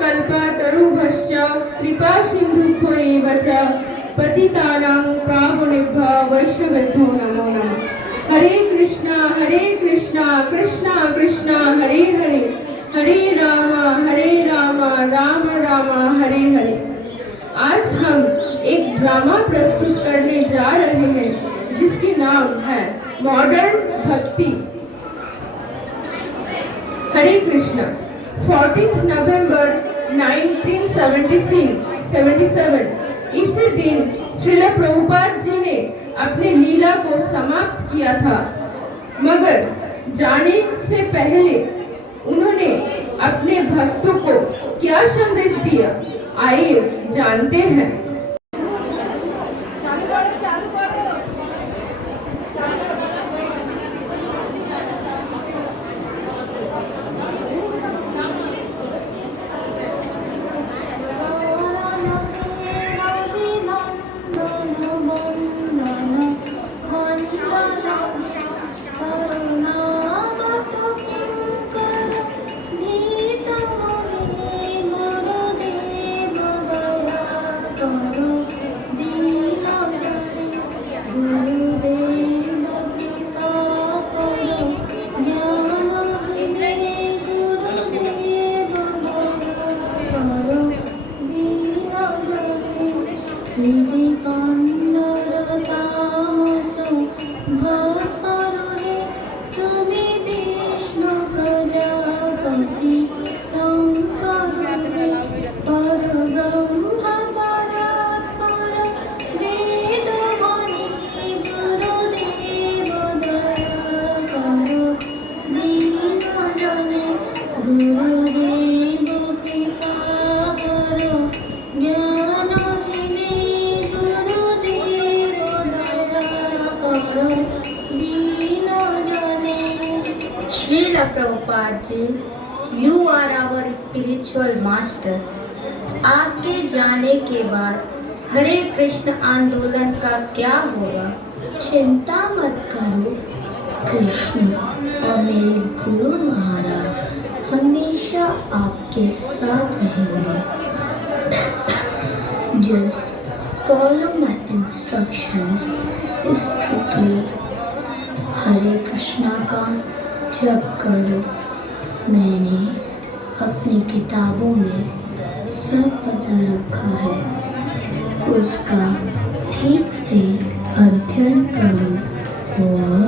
कल्पतरुभ्यश्च कृपा सिन्धुभ्यो एव च पतितानां पावनेभ्यो वैष्णवेभ्यो नमो नमः। हरे कृष्णा कृष्णा कृष्णा हरे हरे, हरे राम राम राम हरे हरे। आज हम एक ड्रामा प्रस्तुत करने जा रहे हैं जिसकी नाम है मॉडर्न भक्ति। हरे कृष्णा। 14 नवंबर 1977 इसी दिन श्रील प्रभुपाद जी ने अपने लीला को समाप्त किया था, मगर जाने से पहले उन्होंने अपने भक्तों को क्या संदेश दिया, आइए जानते हैं। Srila Prabhupada ji, you are our spiritual master. आपके जाने के बाद हरे कृष्ण आंदोलन का क्या होगा? चिंता मत करो, कृष्ण और मेरे गुरु महाराज हमेशा आपके साथ रहेंगे। Just follow my instructions strictly. हरे कृष्णा का जप करो। मैंने अपनी किताबों में सब बता रखा है, उसका ठीक से अध्ययन करो और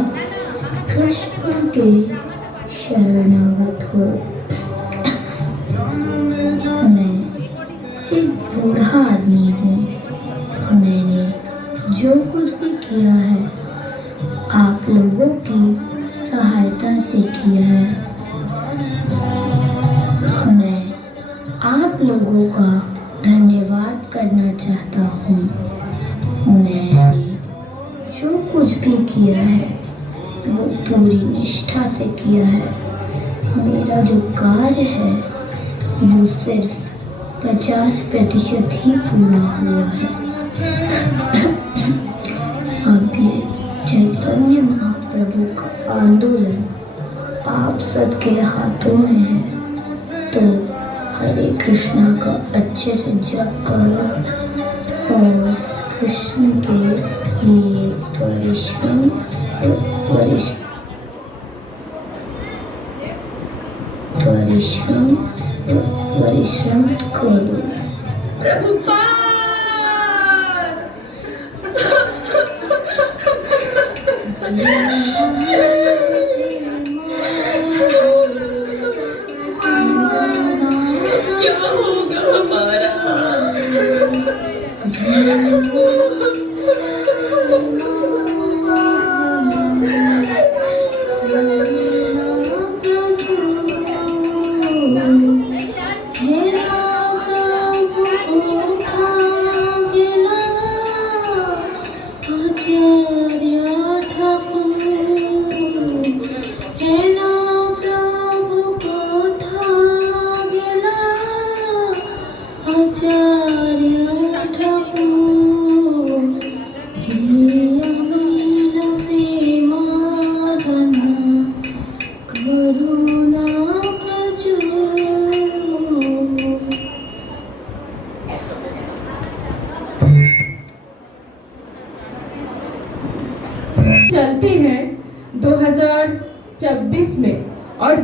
कृष्ण के शरणागत हो। मैं एक बूढ़ा आदमी हूँ, मैंने जो कुछ भी किया है आप लोगों की सहायता से किया है। मैं आप लोगों का धन्यवाद करना चाहता हूँ। मैंने जो कुछ भी किया है वो पूरी निष्ठा से किया है। मेरा जो कार्य है वो सिर्फ 50% ही पूरा हुआ है। अब ये चैतन्य महाप्रभु का आंदोलन आप सबके हाथों में है, तो हरे कृष्णा का अच्छे से जप करो और कृष्ण के लिए परिश्रम करो। प्रभुपाद क्या होगा हमारा?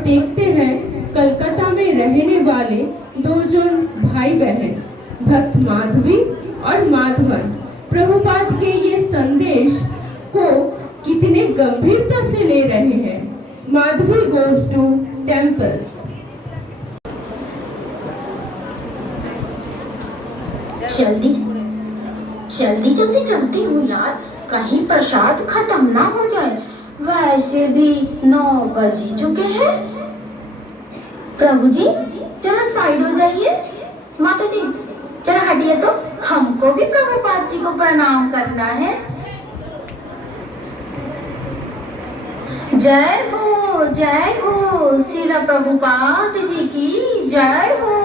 देखते हैं कलकत्ता में रहने वाले दो जन भाई बहन भक्त माधवी और माधवन प्रभुपाद के ये संदेश को कितने गंभीरता से ले रहे हैं। Madhavi goes to temple. जल्दी जल्दी जल्दी चलती हूँ यार, कहीं प्रसाद खत्म ना हो जाए। वैसे भी 9 बज ही चुके हैं। प्रभु जी जरा साइड हो जाइए। माता जी जरा हटिए, तो हमको भी प्रभुपाद जी को प्रणाम करना है। जय हो श्रील प्रभुपाद जी की जय हो।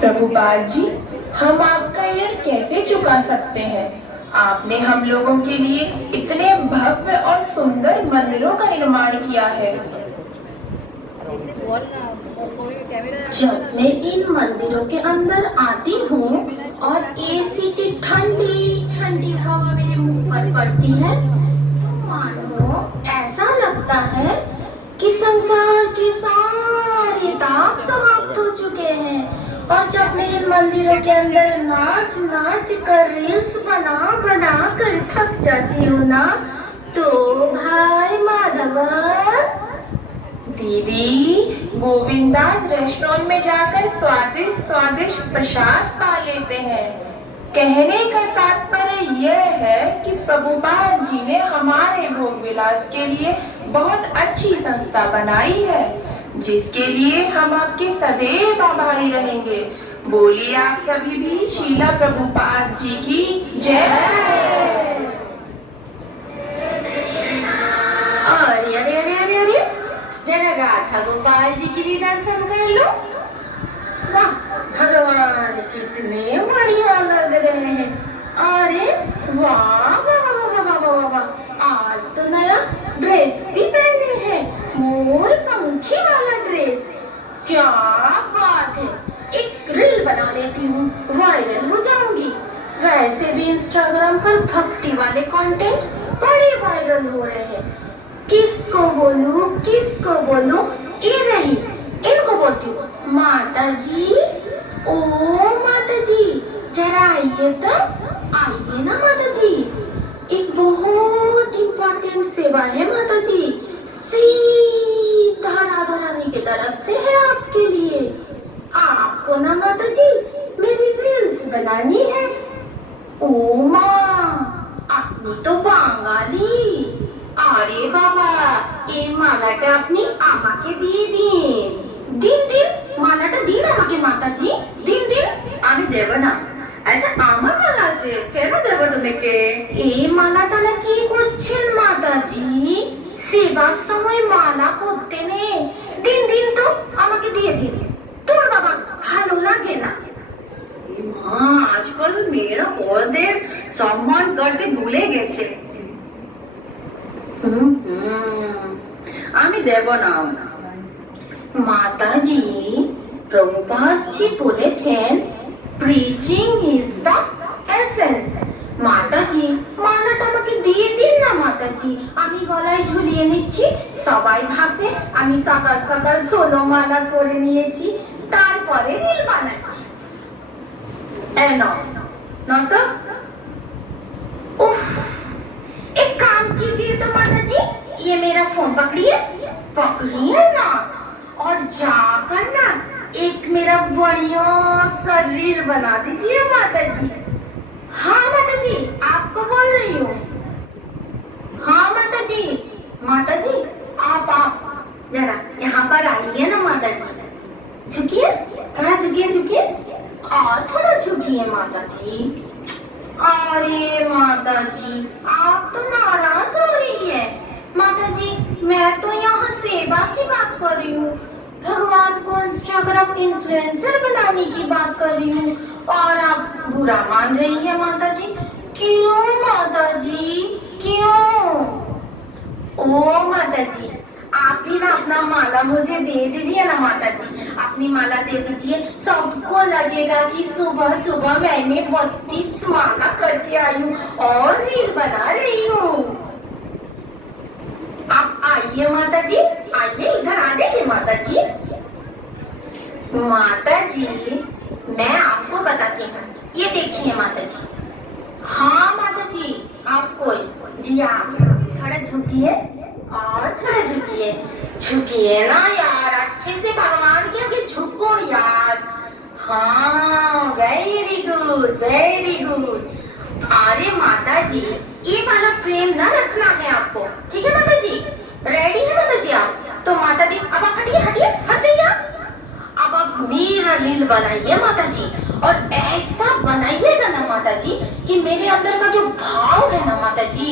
प्रभुपाद जी, हम आपका ऋण कैसे चुका सकते हैं? आपने हम लोगों के लिए इतने भव्य और सुंदर मंदिरों का निर्माण किया है। जब मैं इन मंदिरों के अंदर आती हूँ और एसी की ठंडी ठंडी हवा मेरे मुंह पर पड़ती है, तो मानो ऐसा लगता है कि संसार के सारे ताप समाप्त हो चुके हैं। और जब मैं इन मंदिरों के अंदर नाच नाच कर रील्स बना बना कर थक जाती हूँ ना, तो भाई माधवन दीदी, गोविंदा रेस्टोरेंट में जाकर स्वादिष्ट स्वादिष्ट प्रसाद पा लेते हैं। कहने का तात्पर्य यह है कि प्रभुपाद जी ने हमारे भोग विलास के लिए बहुत अच्छी संस्था बनाई है, जिसके लिए हम आपके सदैव आभारी रहेंगे। बोलिए आप सभी भी शीला प्रभुपाद जी की जय। अरे अरे अरे अरे अरे, जरा राधा गोपाल जी की भी दर्शन कर लो। वाह भगवान, कितने बढ़िया लग रहे हैं। अरे वाह वाह वाह वाह वाह वाह, आज तो नया ड्रेस भी पहने हैं, मोर पंखी वाला ड्रेस। क्या बात है, एक रील बना लेती हूँ, वायरल हो जाऊंगी। वैसे भी इंस्टाग्राम पर भक्ति वाले कंटेंट बड़े वायरल हो रहे हैं। किसको बोलूं? ये नहीं, इनको बोलती हूँ। माता जी, ओ माता जी जरा आइए तो, आइए ना माता जी। एक बहुत इम्पोर्टेंट सेवा है माता जी, सीधा राधा रानी की तरफ से है आपके लिए। आपको ना माता जी मेरी रील्स बनानी है। ओ माँ, आपने तो बांगाली। अरे बाबा, ये मालाटा अपनी আমাকে দিয়ে দিন মালাটা দিন আমাকে মাতাজি, দিন। আমি দেব না, এটা আমার মালা আছে, কেন দেব তোমাকে? এই মালাটা না কি করছেন মাতাজি? সেবার সময় মালা করতে নেই, দিন তো আমাকে দিয়ে দিন। তোর বাবা ভালো লাগে না। हाँ, आजकल मेरा बड़देव सम्मान करते भूले গেছে। আমি দেব না। মাতাজি, প্রভুপাদ জি বলেছেন প্রিচিং ইজ দ্য এসেন্স। মাতাজি মালাটা আমাকে দিয়ে দিন না মাতাজি, আমি গলায় ঝুলিয়ে নিচ্ছি। সবাই ভাববে আমি সকাল সকাল 16 মালা করে নিয়েছি, তারপরে রিল বানাচ্ছি। ना तो उफ, एक काम कीजिए तो माता जी, ये मेरा फोन पकड़िए ना, और जाकर ना एक मेरा बढ़िया सा रील बना दीजिए माता जी। हाँ माता जी, आपको बोल रही हूँ। हाँ माता जी आप जरा यहाँ पर आइए ना माता जी। झुकिए, थोड़ा झुकिए और थोड़ा झुकिए माता जी। अरे माता जी, आप तो नाराज हो रही है। माता जी, मैं तो यहाँ सेवा की बात कर रही हूँ, भगवान को इंस्टाग्राम इन्फ्लुएंसर बनाने की बात कर रही हूँ, और आप बुरा मान रही है माता जी। क्यों माता जी, क्यों? ओ माता जी, आप भी ना अपना माला मुझे दे दीजिए ना माता जी, अपनी माला दे दीजिए। सबको लगेगा कि सुबह सुबह मैंने 32 माला करके आई हूँ और रील बना रही हूँ। आप आइए माता जी, आइए इधर आ जाइए माता जी। माता जी मैं आपको बताती हूँ, ये देखिए माता जी। हाँ माता जी, आपको जी आप थोड़ा झुकिए और थोड़ा झुकिए, झुकिए ना यार, अच्छे से भगवान के आगे झुको यार। हाँ वेरी गुड वेरी गुड। अरे माता जी ये वाला फ्रेम ना रखना है आपको, ठीक है माता जी? रेडी है माता जी आप? तो माता जी अब आप हटिए हटिए, हट जाइए आप। अब आप मेरा रील बनाइए माता जी, और ऐसा बनाइएगा ना माता जी कि मेरे अंदर का जो भाव है ना माता जी,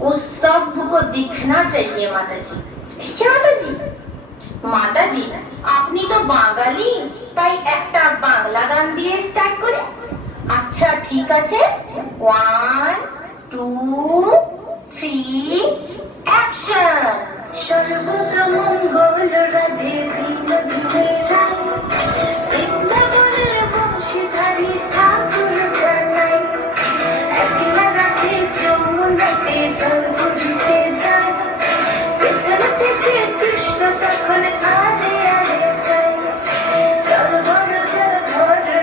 वो सबको दिखना चाहिए माता जी, ठीक है माता जी? माता जी আপনি তো বাঙালি, তাই একটা বাংলা গান দিয়ে স্টার্ট করি। আচ্ছা ঠিক আছে, 1 2 3 অ্যাকশন। সর্বমঙ্গল রাধে বিনোদিনী রায়, বৃন্দাবনের বংশীধারী ঠাকুর জানাই, একলা রাধে যমুনাতে জল ভরিতে যায়, পেছন থেকে কৃষ্ণ তখন আরে আরে যায়, জল ভর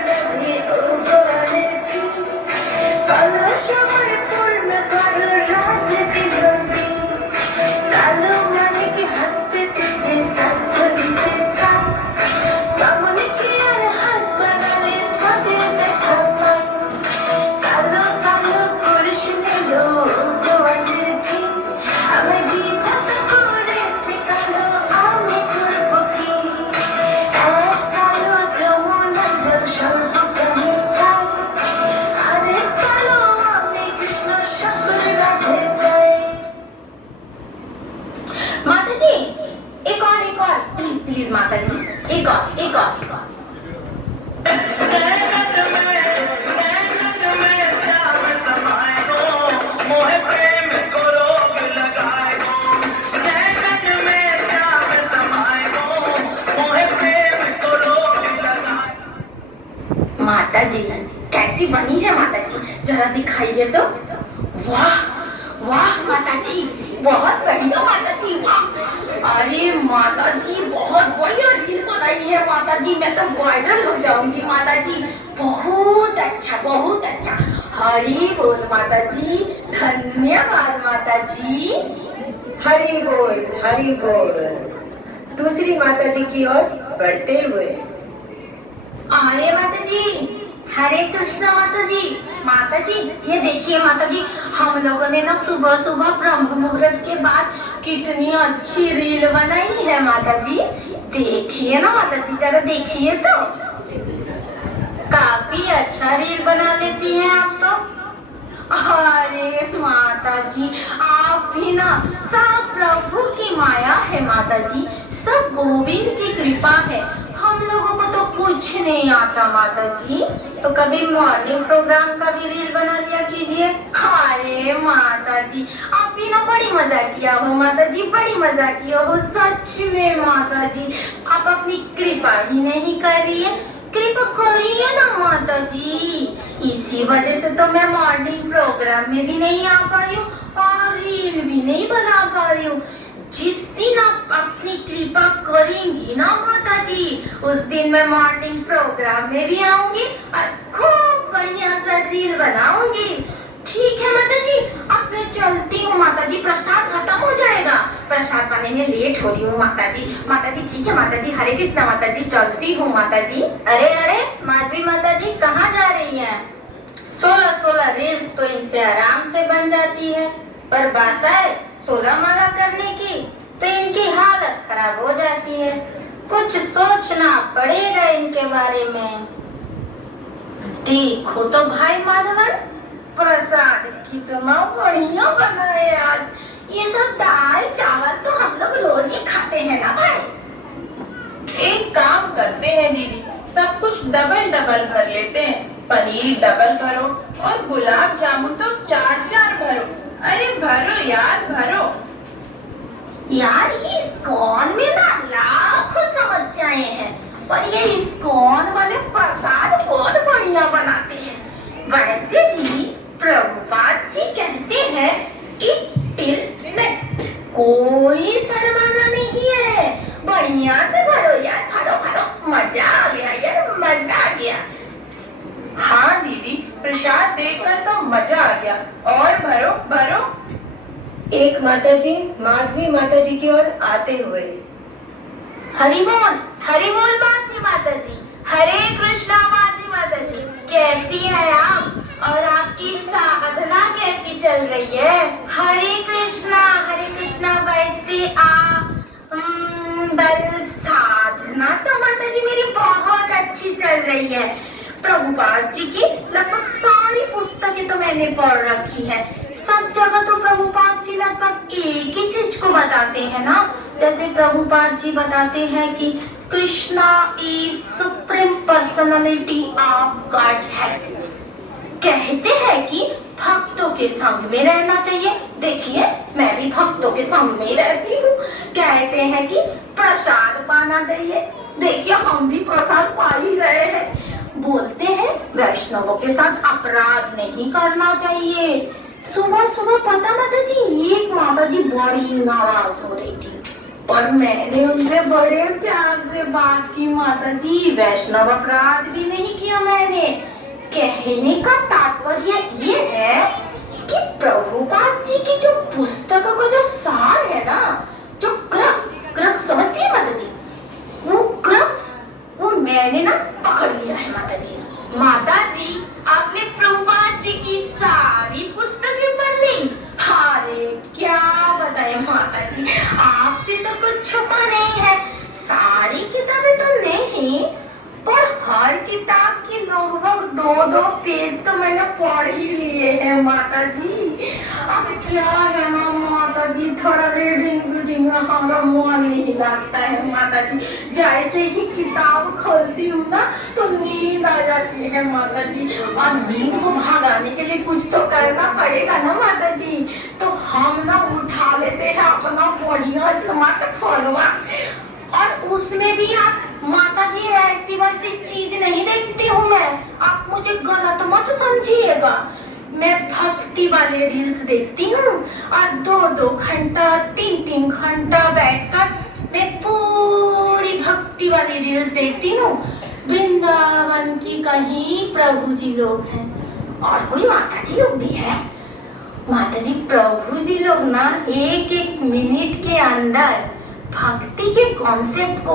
রাধে ও গোয়ালের ঝি, কলস আমার পূর্ণ করো রাধে বিনোদিনী, কালো মানিক হাতে পিছে চাঁদ ধরিতে চায়, বামনে কি আর হাত বাড়ালে চাঁদে দেখা পায়, কালো কালো করিস নিল গোয়ালের ঝি, আমার বিধাতা করেছে কালো, আমি করব কি, এক কালো যমুনা জল সর্বপ্রাণী খায়, আরেক কালো আমি কৃষ্ণ সকল রাধে চাই। माता जी एक और प्लीज प्लीज माता जी, एक और माता जी कैसी बनी है माता जी, जरा दिखाइए तो। वाह वाह माता जी, बहुत बढ़िया माता जी, वाह। अरे माता जी बहुत बढ़िया रील बनाई है माता जी, मैं तो वायरल हो जाऊंगी माता जी, बहुत अच्छा बहुत अच्छा। हरी बोल माता जी, धन्यवाद माता जी। हरि बोल हरि बोल। दूसरी माता जी की ओर बढ़ते हुए, अरे माता जी हरे कृष्णा माता जी। माता जी ये देखिए माता जी, हम लोगों ने ना सुबह सुबह ब्रह्म मुहूर्त के बाद कितनी अच्छी रील बनाई है माता जी, देखिए ना माता जी, जरा देखिए तो, काफी अच्छा रील बना लेती हैं आप तो। अरे माता जी आप भी ना, सब प्रभु की माया है माता जी, सब गोविंद की कृपा है, हम लोगों को तो कुछ नहीं आता माता जी, तो कभी मॉर्निंग प्रोग्राम का भी रील बना लिया कीजिए। अरे माता जी आप भी ना बड़ी मजा किया हो माता जी, बड़ी मजा किया हो सच में माता जी, आप अपनी कृपा ही नहीं कर रही है, कृपा करिए ना माता जी, इसी वजह से तो मैं मॉर्निंग प्रोग्राम में भी नहीं आ पा रही हूँ और रील भी नहीं बना पा रही हूँ। जिस दिन आप अपनी कृपा करेंगी ना माता जी, उस दिन मैं मॉर्निंग प्रोग्राम में भी आऊंगी और खूब बढ़िया सा रील बनाऊंगी। ठीक है माता जी, अब मैं चलती हूँ माता जी, प्रसाद खत्म हो जाएगा, प्रसाद पाने में लेट हो रही हूँ माता जी। माता जी ठीक है माता जी, हरे कृष्णा माता जी, चलती हूँ माता जी। अरे अरे माधवी माता जी कहाँ जा रही हैं? 16 रील्स तो इनसे आराम से बन जाती है, पर बात है 16 माला करने की तो इनकी हालत खराब हो जाती है, कुछ सोचना पड़ेगा इनके बारे में। देखो तो भाई माधवन, प्रसाद कितना बढ़िया बना है आज, ये सब दाल चावल तो हम लोग रोज ही खाते हैं ना भाई। एक काम करते हैं दीदी, सब कुछ डबल डबल भर लेते हैं, पनीर डबल भरो और गुलाब जामुन तो 4 भरो। अरे भरो यार भरो। यार ये इस्कॉन में ना लाखों समस्याएं हैं, पर ये इस्कॉन वाले प्रसाद बहुत बढ़िया बनाते हैं। वैसे भी प्रभुपाद जी कहते हैं इट टिल में कोई शर्म बढ़िया से भरो यार, भरो भरो, मजा आ गया यार, मजा आ गया। हाँ दीदी, प्रसाद देखकर तो मजा आ गया। और भरो भरो। एक माताजी माधवी माताजी की ओर आते हुए। हरि बोल माधवी माता जी। हरे कृष्णा माधवी माता जी, कैसी है आप और आपकी साधना कैसी चल रही है? हरे कृष्णा वैसे बल साधना तो माता जी मेरी बहुत अच्छी चल रही है। प्रभुपाद जी की लगभग सारी पुस्तकें तो मैंने पढ़ रखी है। सब जगह तो प्रभुपाद जी लगभग एक ही चीज को बताते हैं ना। जैसे प्रभुपाद जी बताते हैं कि Krishna is supreme personality of God head. कहते हैं कि भक्तों के संग में रहना चाहिए। देखिए, मैं भी भक्तों के संग में ही रहती हूँ। कहते हैं कि प्रसाद पाना चाहिए। देखिए, हम भी प्रसाद पा ही रहे हैं। बोलते हैं वैष्णवों के साथ अपराध नहीं करना चाहिए। सुबह सुबह पता माता जी, एक माता जी बड़ी नाराज हो रही थी और मैंने उनसे बड़े प्यार से बात की। माता जी, वैष्णव अपराध भी नहीं किया मैंने। कहने का तात्पर्य ये है कि प्रभुपाद जी की जो पुस्तकों का जो सार है ना, जो क्रक्स समझती है माता जी, वो क्रक्स वो मैंने ना पकड़ लिया है माता जी। माता जी, आपने प्रभुपाद जी की सारी पुस्तकें पढ़ ली? अरे क्या बताएं माता जी, आपसे तो कुछ छुपा नहीं है। सारी किताबें तो नहीं, पर हर किताब की लगभग 2-2 पेज तो मैंने पढ़ ही लिए हैं माता जी। अब क्या है ना माता जी, थोड़ा रीडिंग में हमारा मन नहीं लगता है माता जी। जैसे ही किताब खोलती हूँ ना तो नींद आ जाती है माता जी। और नींद को भगाने के लिए कुछ तो करना पड़ेगा ना माता जी। तो हम ना उठा लेते हैं अपना बढ़िया स्मार्टफोन और उसमें भी आप माता जी ऐसी वैसी चीज नहीं देखती हूँ मैं। आप मुझे गलत मत समझिएगा। मैं भक्ति वाले रील्स देखती हूँ और 2-2 घंटा 3-3 घंटा बैठकर मैं पूरी भक्ति वाली रील्स देखती हूँ। वृंदावन की कहीं प्रभु जी लोग हैं और कोई माता जी लोग भी है। माता जी, प्रभु जी लोग ना एक मिनट के अंदर भक्ति के कॉन्सेप्ट को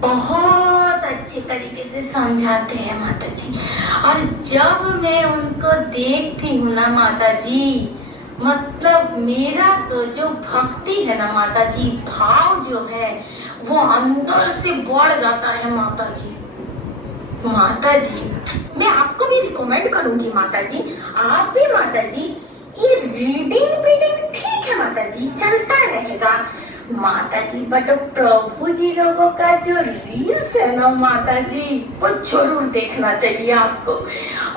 बहुत अच्छे तरीके से समझाते हैं माता जी। और जब मैं उनको देखती हूँ ना माता जी, मतलब मेरा तो जो भक्ति है ना माता जी, भाव जो है वो अंदर से बढ़ जाता है माता जी। माता जी, मैं आपको भी रिकमेंड करूंगी माता जी, आप भी माता जी ये रीडिंग ठीक है माता जी, चलता रहेगा माता जी। बट प्रभु जी लोगों का जो रील्स है ना माता जी, वो जरूर देखना चाहिए आपको।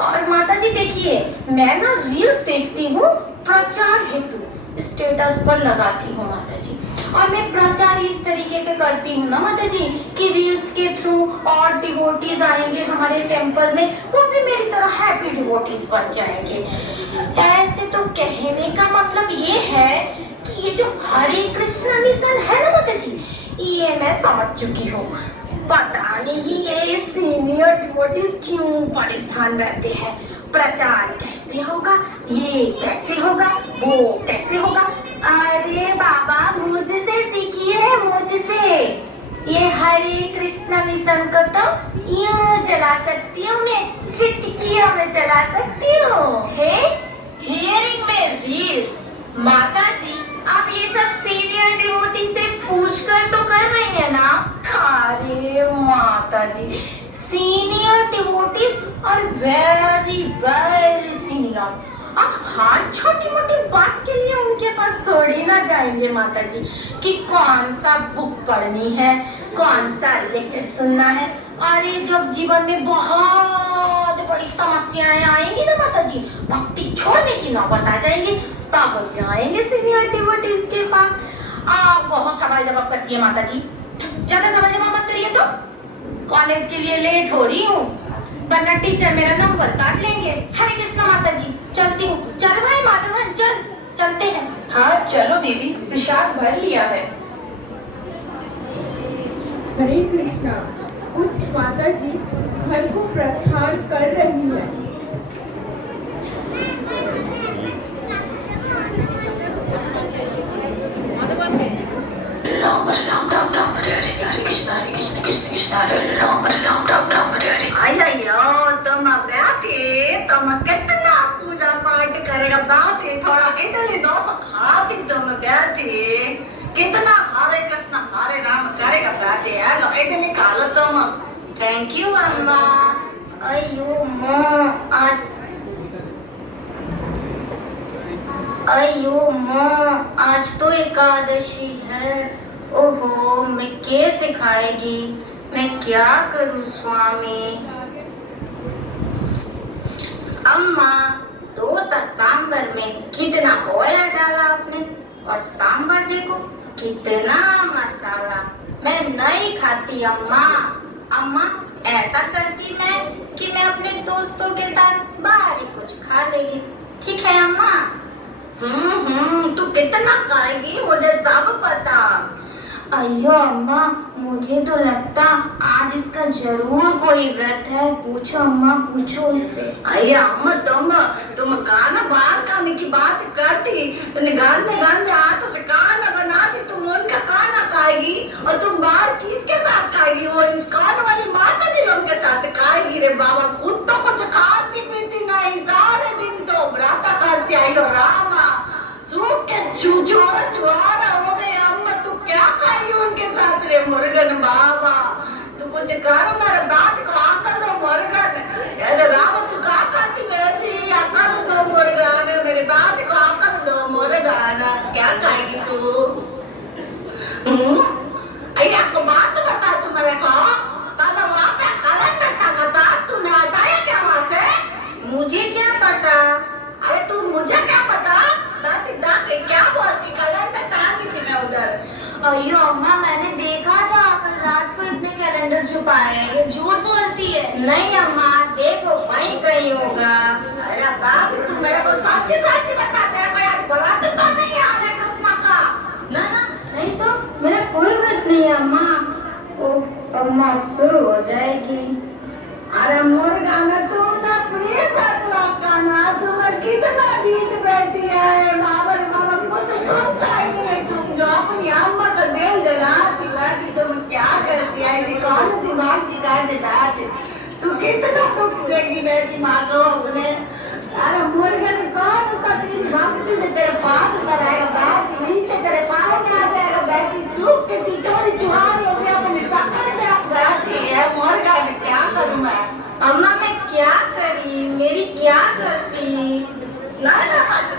और माता जी देखिए, मैं ना रील्स देखती हूँ प्रचार हेतु, स्टेटस पर लगाती हूँ माता जी। और मैं प्रचार इस तरीके से करती हूँ ना माता जी कि रील्स के थ्रू और डिवोटीज आएंगे हमारे टेम्पल में, वो भी मेरी तरह हैप्पी डिवोटीज बन जाएंगे। ऐसे तो कहने का मतलब ये है कि ये जो हरे कृष्णा मिशन है ना माता जी, ये मैं समझ चुकी हूँ। पता नहीं ये सीनियर डिवोटीज क्यों परेशान रहते हैं। प्रचार कैसे होगा, ये कैसे होगा, वो कैसे होगा। अरे बाबा, मुझसे सीखिए, मुझसे। ये हरे कृष्णा मिशन को तो यूं चला सकती हूँ मैं, चिटकियों में चला सकती हूँ। हियरिंग में रील्स। माता जी, आप ये सब सीनियर डिवोटी से पूछकर तो कर रही है ना? अरे माता जी, सीनियर डिवोटीज और वेरी सीनियर। आप हर छोटी मोटी बात के लिए उनके पास थोड़ी ना जाएंगे माता जी कि कौन सा बुक पढ़नी है, कौन सा लेक्चर सुनना है। अरे जब जीवन में बहुत बड़ी समस्याएं आएंगी ना माता जी, भक्ति छोड़ने की नौबत आ जाएंगी, तब जाएंगे सीनियर डिवोटीज के पास। आप बहुत सवाल जवाब करती है माता जी, ज्यादा सवाल जवाब मत करिए। तो कॉलेज के लिए लेट हो रही हूँ, वरना टीचर मेरा नंबर काट लेंगे। हरे कृष्णा माता जी, चलती हूँ। चल भाई माधवन, चल चलते हैं। हाँ चलो दीदी, प्रसाद भर लिया है। हरे कृष्णा। कुछ माता जी घर को प्रस्थान कर रही है। राम राम राम राम हरे हरे हरे कृष्ण कृष्ण कृष्ण हरे राम राम राम राम हरे हरे। अयो तुम बैठे, तुम कितना पूजा पाठ करेगा बैठे, थोड़ा इडली डोसा खाती तुम बैठे, कितना हरे कृष्ण हरे राम करेगा बैठे, लो इडली खा लो तुम। थैंक यू अम्मा। अयो माँ आज तो एकादशी है। ओहो, मैं कैसे खाएगी, मैं क्या करूं स्वामी। अम्मा, डोसा सांभर में कितना ऑयल डाला आपने, और सांभर देखो कितना मसाला। मैं नहीं खाती अम्मा। अम्मा, ऐसा करती मैं कि मैं अपने दोस्तों के साथ बाहर ही कुछ खा लेगी। ठीक है अम्मा? तू कितना खाएगी मुझे सब पता। अयो अम्मा, मुझे तो लगता आज इसका जरूर कोई व्रत है। पूछो अम्मा, पूछो इससे। अయ్యా अम्मा, तुम खाना बाहर खाने की बात करती, तुमने गंदे गंदे हाथों से खाना बनाती, तुम उनका खाना खाएगी और तुम बाहर किसके साथ खाएगी? वो इंस्कॉन वाली माता जी लोग के साथ खाएगी। रे बाबा, खुद तो कुछ खाती पीती नहीं, सारे दिन तो व्रत करती। अयो रामा, सूख के छुआरा हो गई अम्मा, तू क्या खाई उनके साथ? रे मुर्गन बाबा, तू कुछ करो, मेरे बात को आकर दो मुर्गन। अरे राम, तू क्या करती बैठी? आकर दो मुर्गन, मेरी बात को आकर दो मुर्गन। क्या खाएगी तू? अरे आपको बात बता, तू मेरे को कल वहाँ पे कैलेंडर टंगा था, तूने हटाया क्या वहाँ से? मुझे क्या पता? अरे तू मुझे क्या पता? दादी क्या बोलती? कैलेंडर टांगी थी मैं उधर। अयो अम्मा, मैंने देखा था कल रात को इसने कैलेंडर छुपाया है। ये झूठ बोलती है। नहीं अम्मा, देखो वहीं कहीं होगा। अरे बाप, तू मेरे को सच्ची सच्ची बता दे, मैं आज व्रत तो नहीं आ रहा कृष्णा का। ना ना, नहीं तो मेरा कोई व्रत नहीं है अम्मा। ओ अम्मा, शुरू हो जाएगी। अरे मुर्गा ना, तू ना प्लीज ना, तुम कितना डीट बैठी है बाबा। बाबा कुछ सुनता ही नहीं, तुम जो अपनी अम्मा का दिल जलाती बैठी, तुम क्या करती है? कौन सी बात दिखाई देती? तू कितना दुख देगी मेरी माँ को अपने? अरे मुर्गा ने कौन सा दिन भक्ति से तेरे पास कराएगा बैठ, नीचे तेरे पाँव में आ जाएगा बैठी, चुप के तिचोरी चुहारी हो गया, अपनी शक्ल दे बैठी है। मुर्गा ने क्या करूँ मैं? अम्मा, मैं क्या करी, मेरी क्या गलती? ना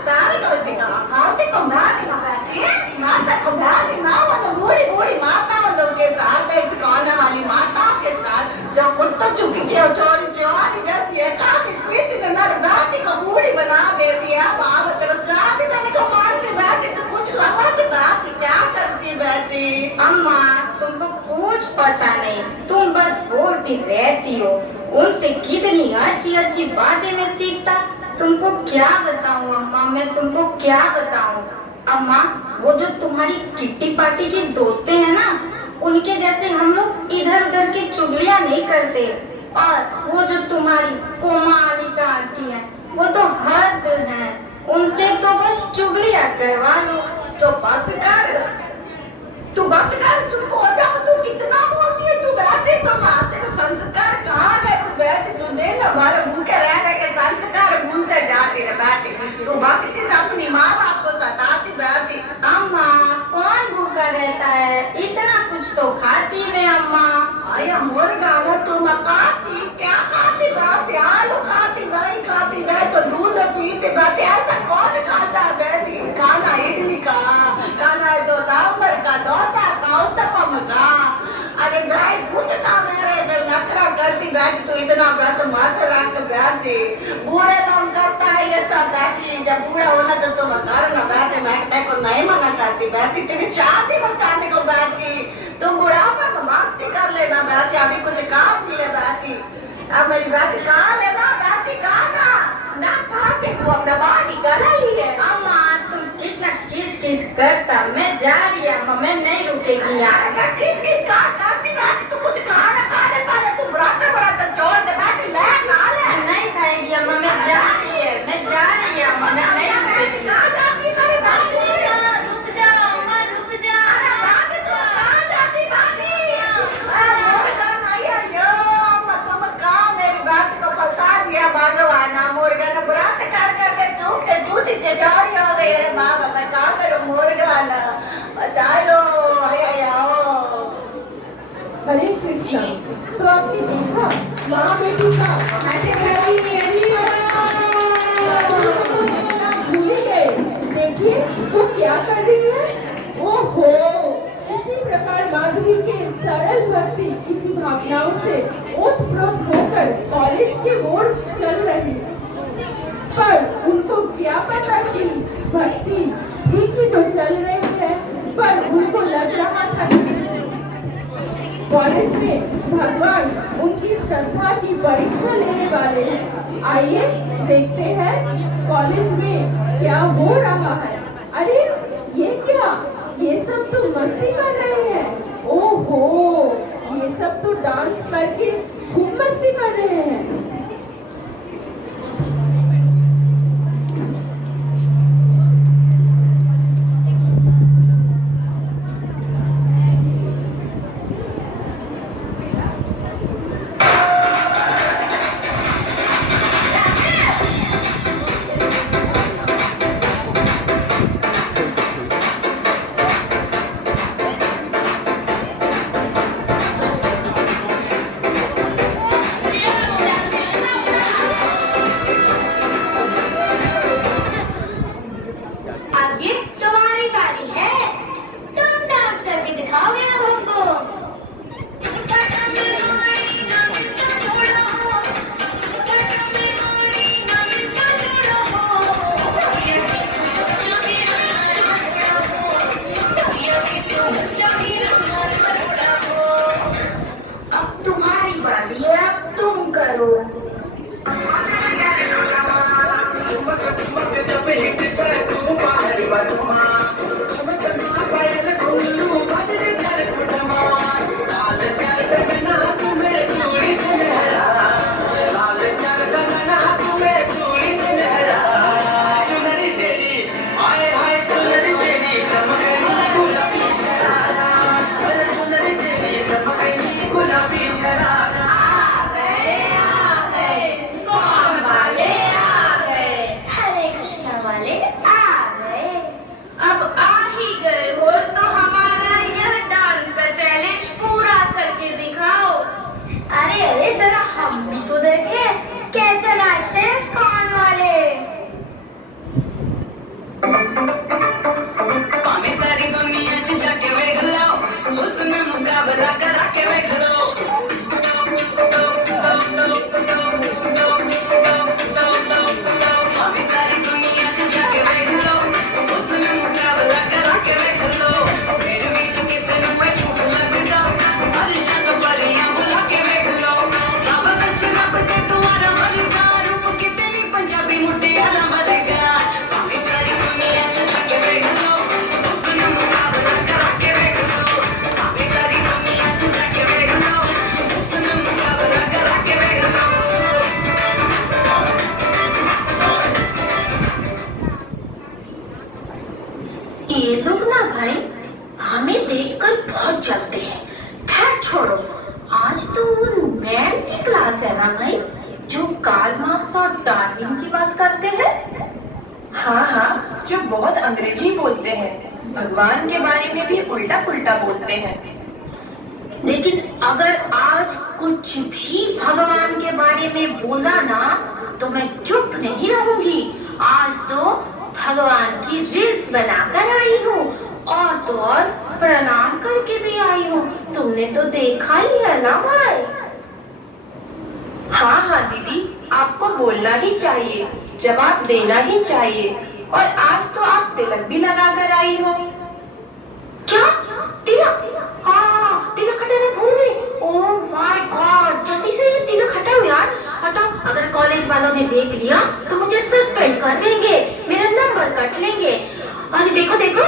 तारी गलती का खाते को बैठी ना बैठी, माता को बैठी ना, वो तो बूढ़ी बूढ़ी माताओं लोग के साथ, इस्कॉन वाली माताओं के साथ, जो खुद तो चुकी के चोरी जाती है, काफी पीती तो मेरे बेटी को बूढ़ी बना देती है। बाबा तेरा शादी देने को मारती बैठी, तो कुछ लगाती बैठी, क्या करती बैठी? अम्मा, तुमको कुछ पता नहीं, तुम बस बोलती रहती हो। उनसे कितनी अच्छी अच्छी बातें मैं सीखता। तुमको क्या बताऊं अम्मा, मैं तुमको क्या बताऊं? अम्मा, वो जो तुम्हारी किट्टी पार्टी की दोस्तें हैं ना, उनके जैसे हम लोग इधर उधर की चुगलियां नहीं करते। और वो जो तुम्हारी कोमालिका आंटी है, वो तो हद है, उनसे तो बस चुगलियां करवा लो। तो बस कर, तू बस कर, चुप हो जा। तू कितना बोलती है? तू बैठे तो तेरे संस्कार कहाँ गए? तू बैठे, तू देख हमारे भूखे रह के संस्कार भूलते जाती है बैठी। तू भक्ति से अपनी माँ बाप को सताती बैठी। अम्मा, कौन भूखा रहता है? इतना कुछ तो खाती मैं अम्मा। आया मुर्गा ना, तू खाती क्या खाती बैठी? आलू खाती, नहीं खाती बैठ, तो दूध पीती बैठी। ऐसा कौन खाता है बैठी? खाना इडली का, खाना है तो सांभर का, डोसा का, उत्तपम का। अरे भाई कुछ का मेरे इधर नखरा करती बैठी, तो इतना व्रत मत रख बैठी। बूढ़े लोग करता है ये सब बैठी, जब बूढ़ा होना तो तुम करना बैठे। मैं तेरे नहीं मना करती बैठी, तेरी शादी बचाने को बैठी। तुम बुढ़ापा में भक्ति कर लेना बैठी, अभी कुछ काम नहीं है बैठी। अब मेरी बैठी कहाँ लेना बैठी, कहाँ ना खा के तू अपना बाड़ी गला ही है। अम्मा, तुम कितना खींच के खींच करता मैं जा रही अम्मा, मैं नहीं रुकेगी यार। खींच खींच करती बात, तू कुछ खाना खा ले, पहले तू बराबर बराबर छोड़ दे बात, ले खा ले। नहीं खाएगी अम्मा, मैं जा रही है, मैं जा रही है अम्मा, मैं नहीं रुकेगी। कहाँ जाती मेरी बात, रुक जाओ अम्मा, रुक जाओ। अरे बाकी तू कहाँ जाती बाकी? मुर्गा नहीं है यो अम्मा, तुम कहाँ मेरी बात को फंसा दिया भगवान। मुर्गा ने व्रत कर करके चूक के जूठी चचौरी हो गई। अरे बाबा मैं क्या करूँ, मुर्गा ना बचा लो। अरे आओ। हरे कृष्णा। तो आपने देखा माँ बेटी का ऐसे करी मेरी तो देखना भूल गए। देखिए वो क्या कर रही है। ओहो, इसी प्रकार माधवी के सरल भक्ति किसी भावनाओं से ओतप्रोत होकर कॉलेज के ओर चल रही, पर उनको क्या पता कि भक्ति ठीक ही तो चल रही है, पर उनको लग रहा था कि कॉलेज में भगवान उनकी श्रद्धा की परीक्षा लेने वाले हैं। आइए देखते हैं कॉलेज में क्या हो रहा है। अरे ये क्या, ये सब तो मस्ती कर रहे हैं। ओहो, ये सब तो डांस करके खूब मस्ती कर रहे हैं। ये लोग ना भाई हमें देखकर बहुत जलते हैं। खैर छोड़ो, आज तो उन मैम की क्लास है ना भाई, जो कार्ल मार्क्स और डार्विन की बात करते हैं। हाँ हाँ, जो बहुत अंग्रेजी बोलते हैं, भगवान के बारे में भी उल्टा पुल्टा बोलते हैं। लेकिन अगर आज कुछ भी भगवान के बारे में बोला ना तो मैं चुप नहीं रहूंगी। आज तो भगवान की रील्स बनाकर आई हूँ और तो और प्रणाम करके भी आई हूँ। तुमने तो देखा ही है ना भाई। हाँ हाँ दीदी, आपको बोलना ही चाहिए, जवाब देना ही चाहिए। और आज तो आप तिलक भी लगा कर आई हो। क्या तिलक? हाँ, तिलक हटाने भूल गई। ओह माय गॉड, जल्दी से ये तिलक हटाओ यार, हटाओ। अगर कॉलेज वालों ने देख लिया तो मुझे सस्पेंड कर देंगे, मेरा नंबर कट लेंगे। अरे देखो देखो,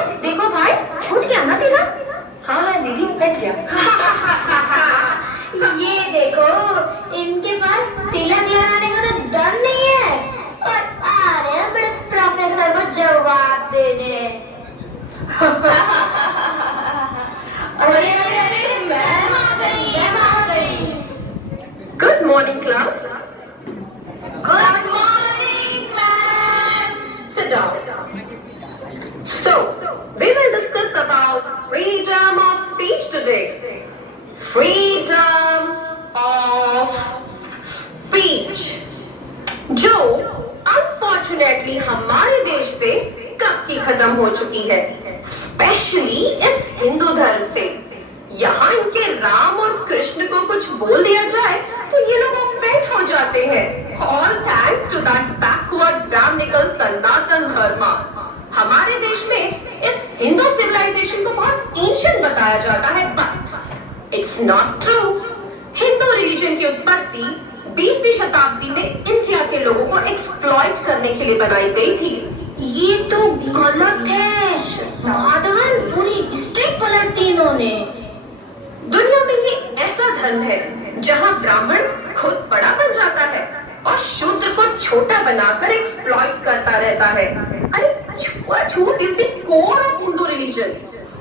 फ्रीडम ऑफ स्पीच, जो अनफॉर्चुनेटली हमारे देश से कब की खत्म हो चुकी है, स्पेशली इस हिंदू धर्म से। यहाँ इनके राम और कृष्ण को कुछ बोल दिया जाए तो ये लोग ऑफेंड हो जाते हैं। All thanks to that backward Brahminical Sanatan Dharma. हमारे देश में इस हिंदू सिविलाइजेशन को बहुत एंशिएंट बताया जाता है, but it's not true. Hindu religion की उत्पत्ति 20वीं शताब्दी में इंडिया के लोगों को एक्सप्लॉइट करने के लिए बनाई गई थी। ये तो गलत है। माधवन पूरी स्ट्रिक्ट पलट दी इन्होंने। दुनिया में ये ऐसा धर्म है जहाँ ब्राह्मण खुद बड़ा बन जाता है और शूद्र को छोटा बनाकर एक्सप्लॉइट करता रहता है। अरे chhuachhut is the core of Hindu religion.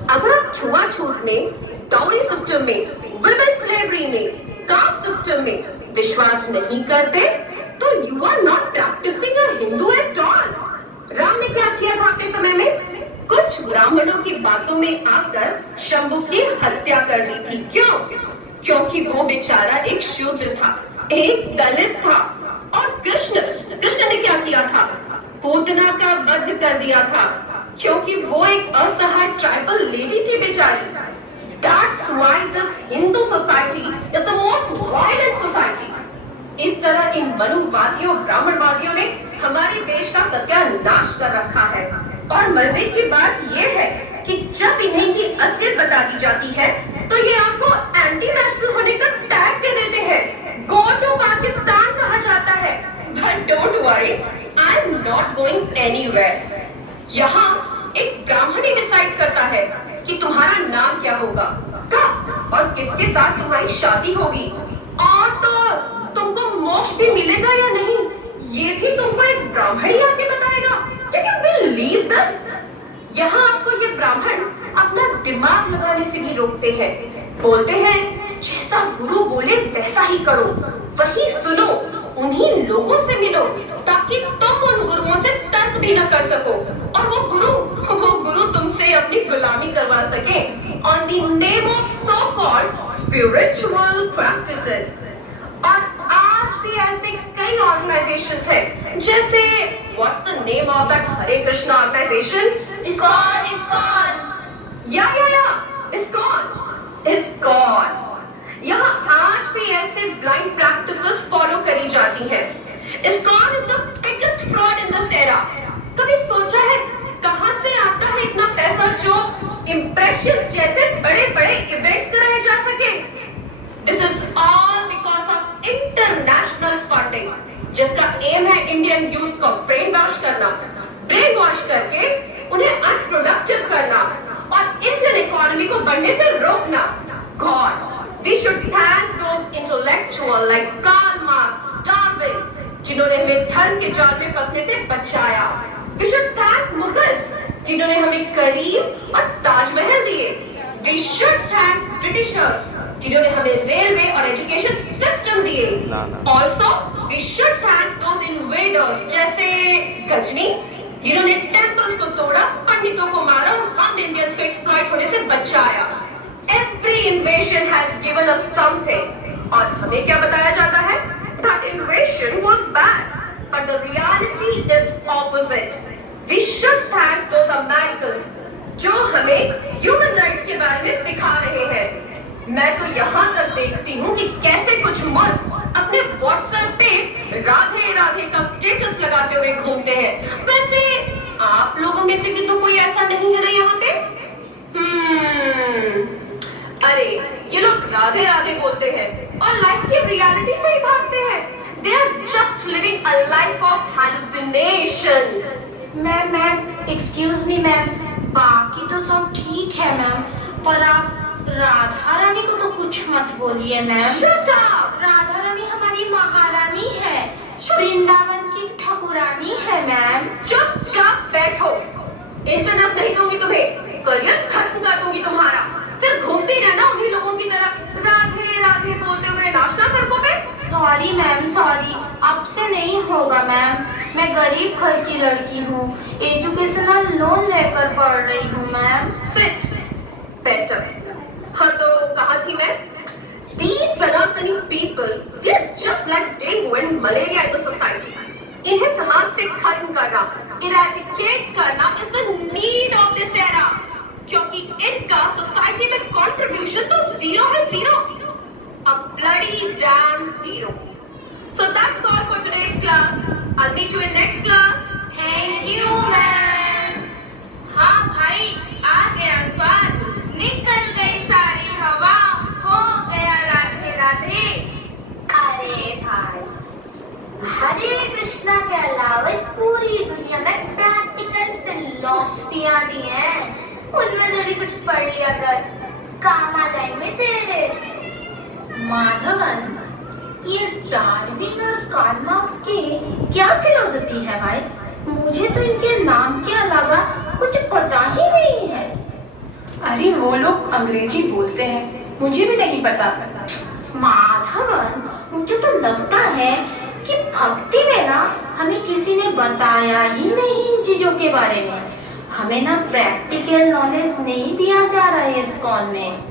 अगर आप छुआछूत में, डाउरी सिस्टम में, विमेन स्लेवरी में, कास्ट सिस्टम में विश्वास नहीं करते तो you are not practising a Hindu at all. Ram ने क्या किया था अपने समय में? कुछ ब्राह्मणों की बातों में आकर शंभु की हत्या कर दी थी। क्यों? क्योंकि वो बेचारा एक शूद्र था, एक दलित था। और कृष्ण ने क्या किया था? पूतना का वध कर दिया था, क्योंकि वो एक असहाय ट्राइबल लेडी थी बेचारी। That's why this Hindu society is the most violent society. इस तरह इन मनुवादियों, ब्राह्मणवादियों ने हमारे देश का सत्यानाश कर रखा है। और मजे की बात ये है कि जब इन्हें की असलियत बता दी जाती है तो ये आपको एंटी नेशनल होने का टैग दे देते हैं। गो टू पाकिस्तान कहा जाता है। But don't worry, I'm not going anywhere. यहाँ एक ब्राह्मण ही डिसाइड करता है कि तुम्हारा नाम क्या होगा, कब और किसके साथ तुम्हारी शादी होगी, और तो तुमको मोक्ष भी मिलेगा या नहीं, ये भी तुमको एक ब्राह्मण ही आके बताएगा। Can you believe this? यहाँ आपको ये ब्राह्मण अपना दिमाग लगाने से भी रोकते हैं। बोलते हैं जैसा गुरु बोले वैसा ही करो, वही सुनो, उन्हीं लोगों से मिलो, ताकि तुम उन गुरुओं से तर्क भी न कर सको और वो गुरु तुमसे अपनी गुलामी करवा सके on the name of so-called spiritual practices। और आज भी ऐसे कई ऑर्गेनाइजेशंस हैं, जैसे what's the name of that Hare Krishna organisation? ISKCON। ISKCON। यहाँ आज भी ऐसे ब्लाइंड प्रैक्टिसेस फॉलो करी जाती हैं। ISKCON is the biggest fraud in this era। कभी सोचा है कहाँ से आता है इतना पैसा जो इम्प्रेशन जैसे बड़े-बड़े इवेंट्स कराए जा सके? This is all because of international funding, जिसका एम है इंडियन यूथ को ब्रेन वॉश करना, ब्रेन वॉश करके उन्हें अनप्रोडक्टिव करना और इंडियन इकोनॉमी को बढ़ने से रोकना। God, we should thank those intellectuals like Karl Marx, Darwin, जिन्होंने हमें धर्म के जाल में फंसने से बचाया। We should thank Mughals, जिन्होंने हमें करीम और ताजमहल दिए। We should thank Britishers, जिन्होंने हमें रेलवे और एजुकेशन सिस्टम दिए। Also, we should thank those invaders जैसे गजनी, जिन्होंने टेम्पल्स को तोड़ा, पंडितों को मारा और हम इंडियंस को एक्सप्लॉइट होने से बचाया। Every invasion has given us something, और हमें क्या बताया जाता है? That invasion was bad, but the reality is opposite. We should thank those Americans, जो हमें ह्यूमन राइट्स के बारे में सिखा रहे हैं। मैं तो यहाँ तक देखती हूँ कि कैसे कुछ मुल्क अपने व्हाट्सएप पे राधे राधे का स्टेटस लगाते हुए घूमते हैं। वैसे आप लोगों में से भी तो कोई ऐसा नहीं है ना यहाँ पे? अरे ये लोग राधे राधे बोलते हैं और लाइफ की रियलिटी से ही भागते हैं। They are just living a life of hallucination। Ma'am excuse me ma'am, बाकी तो सब ठीक है मैम, पर आप राधा रानी को तो कुछ मत बोलिए ma'am. Shut up! Radha Rani हमारी महारानी है, वृंदावन की ठाकुरानी है मैम। चुपचाप बैठो, इंटरनेट नहीं दूंगी तुम्हें, करियर खत्म कर दूंगी तुम्हारा। फिर घूमती रहना उन्हीं लोगों की तरह राधे राधे बोलते हुए नाचना सड़कों पे। सॉरी मैम, सॉरी, अब से नहीं होगा मैम। मैं गरीब घर की लड़की हूँ, एजुकेशनल लोन लेकर पढ़ रही हूँ मैम। Seat, better. हाँ तो कहाँ थी मैं? just let dengue and malaria in the society. इन्हें समाज से खत्म करना, eradicate करना is the need of this era. क्योंकि इनका सोसाइटी में कंट्रीब्यूशन तो जीरो है, zero, a bloody damn zero. So that's all for today's class. I'll meet you in next class. Thank you, ma'am. हाँ भाई, आ गया स्वाद, निकल गई सारी हवा, हो गया राधे राधे। अरे भाई, हरे कृष्णा के अलावा इस पूरी दुनिया में प्रैक्टिकल फिलॉसफियां भी हैं, उनमें से भी कुछ पढ़ लिया कर, काम आ जाएंगे तेरे। माधवन, ये डार्विन और कार्ल मार्क्स की क्या फिलोसफी है भाई? मुझे तो इनके नाम के अलावा कुछ पता ही नहीं है। अरे वो लोग अंग्रेजी बोलते हैं, मुझे भी नहीं पता। माधवन, मुझे तो लगता है कि भक्ति में ना हमें किसी ने बताया ही नहीं इन चीजों के बारे में। हमें ना प्रैक्टिकल नॉलेज नहीं दिया जा रहा है इस्कॉन में।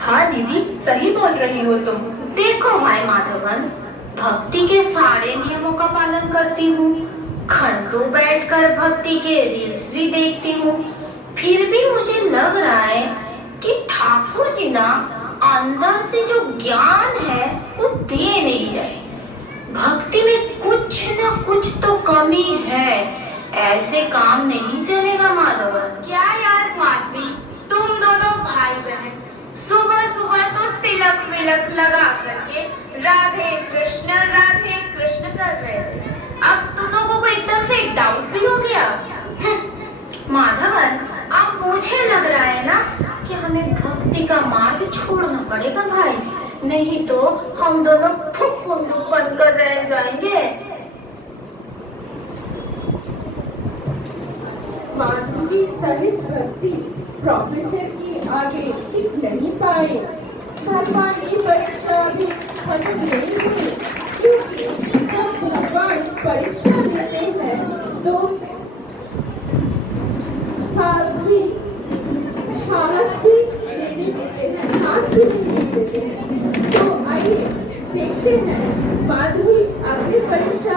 हाँ दीदी, सही बोल रही हो तुम। देखो भाई माधवन, भक्ति के सारे नियमों का पालन करती हूँ, घंटों बैठकर भक्ति के रील्स भी देखती हूँ, फिर भी मुझे लग रहा है कि ठाकुर जी ना अंदर से जो ज्ञान है वो दे नहीं रहे। भक्ति में कुछ ना कुछ तो कमी है, ऐसे काम नहीं चलेगा माधवन। क्या यार माधवी, तुम दोनों भाई बहन सुबह सुबह तो तिलक विलक लगा करके राधे कृष्ण कर रहे थे, अब तुम लोगों को एकदम से डाउट भी हो गया। माधवन, अब मुझे लग रहा है ना कि हमें भक्ति का मार्ग छोड़ना पड़ेगा भाई, नहीं तो हम दोनों फुक बनकर रह जाएंगे। माधवी सहज भक्ति प्रोफेसर की आगे टिक नहीं पाए। भगवान की परीक्षा भी खत्म नहीं हुई, क्योंकि जब भगवान परीक्षा लेते हैं तो साध्वी साहस भी लेने देते हैं, सांस भी लेने देते हैं। तो आइए देखते हैं माधवी अगली परीक्षा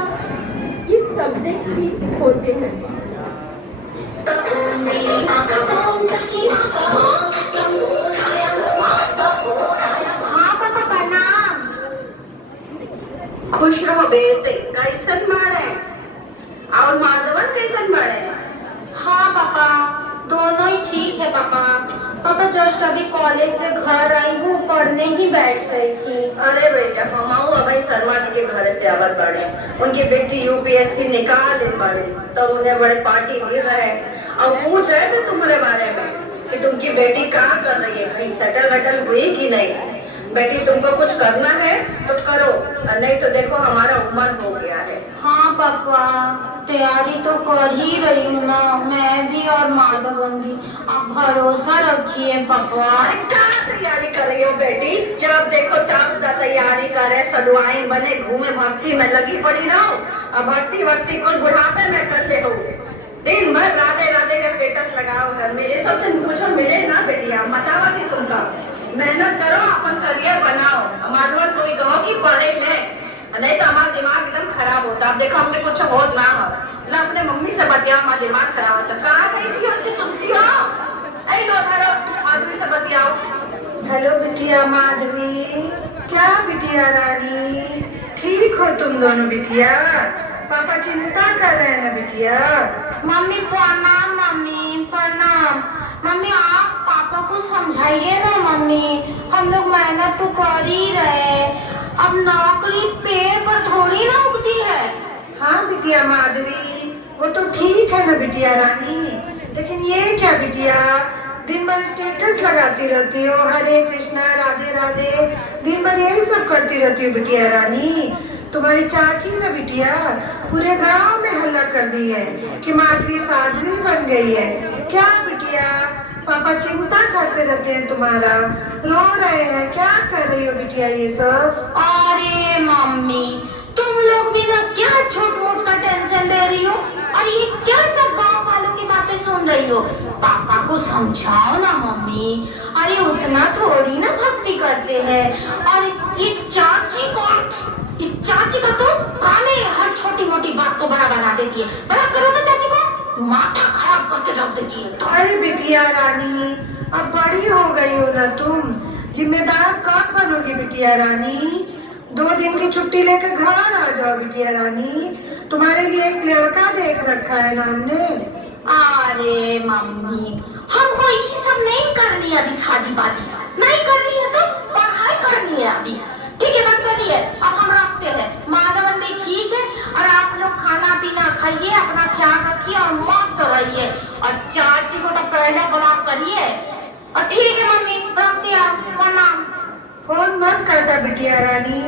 किस सब्जेक्ट की होते हैं। हाँ पापा प्रणाम। खुश रहो बेटे, कैसन बाड़े और माधवन कैसन बाड़े? हाँ पापा, दोनों ही ठीक है पापा। पापा जस्ट अभी कॉलेज से घर आई हूँ, पढ़ने ही बैठ गई थी। अरे बेटा, ममाऊ अभय शर्मा जी के घर से आवत बाड़े, उनकी बेटी यूपीएससी निकाल ले बाड़े, तो उन्हें बड़े पार्टी दी है और पूछ रहे थे तुम्हारे बारे में कि तुमकी बेटी कहाँ कर रही है, कहीं सेटल वेटल हुई कि नहीं। बेटी तुमको कुछ करना है तो करो, और नहीं तो देखो हमारा उम्र हो गया है। हाँ पापा, तैयारी तो कर ही रही हूँ ना मैं भी और माधवन भी, आप भरोसा रखिए पापा। क्या तैयारी कर रही हो बेटी? जब देखो तब तैयारी करे, सदुआइन बने घूमे, भक्ति में लगी पड़ी रहो, और भक्ति कुछ बुढ़ापे में करते हो। दिन भर राधे राधे का स्टेटस लगाओ घर में, ये सबसे मुझे मिले ना बेटिया, बतावा कि तुमका मेहनत करो, अपन करियर बनाओ। माधवन को भी कहो कि पढ़े हैं, नहीं तो हमारा दिमाग एकदम खराब होता। अब देखो हमसे कुछ होत ना हो, ना अपने मम्मी से बतियाओ, हमारा दिमाग खराब होता। कहाँ गई थी, हमसे सुनती हो? ऐ लो धरो, माधवी से बतियाओ। हेलो बिटिया माधवी, क्या बिटिया रानी, ठीक हो तुम दोनों बिटिया? पापा चिंता कर रहे हैं ना बिटिया? मम्मी प्रणाम, मम्मी प्रणाम। मम्मी आप पापा को समझाइए ना मम्मी, हम लोग मेहनत तो कर ही रहे, अब नौकरी पेड़ पर थोड़ी ना उगती है। हाँ बिटिया माधवी, वो तो ठीक है ना बिटिया रानी, लेकिन ये क्या बिटिया, दिन भर स्टेटस लगाती रहती हो, हरे कृष्णा राधे राधे, दिन भर यही सब करती रहती हो बिटिया रानी। तुम्हारी चाची ने बिटिया पूरे गांव में हल्ला कर दी है कि माधवी साध्वी बन गई है। क्या बिटिया, पापा चिंता करते रहते हैं तुम्हारा, रो रहे हैं, क्या कर रही हो बिटिया ये सब? अरे मम्मी, तुम लोग भी ना क्या छोट मोट का टेंशन ले रही हो, और ये क्या सब गांव वालों की बातें सुन रही हो? पापा को समझाओ ना मम्मी, अरे उतना थोड़ी ना भक्ति करते हैं। और ये चाची कौन, इस चाची का तो काम है हर छोटी मोटी बात को बड़ा बना देती है। बड़ा करो तो चाची को माथा खराब करके रख देती है। तो अरे बिटिया रानी, अब बड़ी हो गई हो ना तुम, जिम्मेदार कौन बनोगी बिटिया रानी? 2 दिन की छुट्टी लेकर घर आ जाओ बिटिया रानी। तुम्हारे लिए एक लड़का देख रखा है ना हमने। अरे मम्मी, हमको ये सब नहीं करनी है अभी, शादी वादी नहीं करनी है तो पढ़ाई करनी है अभी। ठीक है, बस सुनिए, अब हम रखते हैं। माधवन भी ठीक है, और आप लोग खाना पीना खाइए, अपना ख्याल रखिए और मस्त रहिए, और चाची को तो पहले ब्लॉक करिए। और ठीक है मम्मी, रखते हैं, प्रणाम। फोन मत करता बिटिया रानी।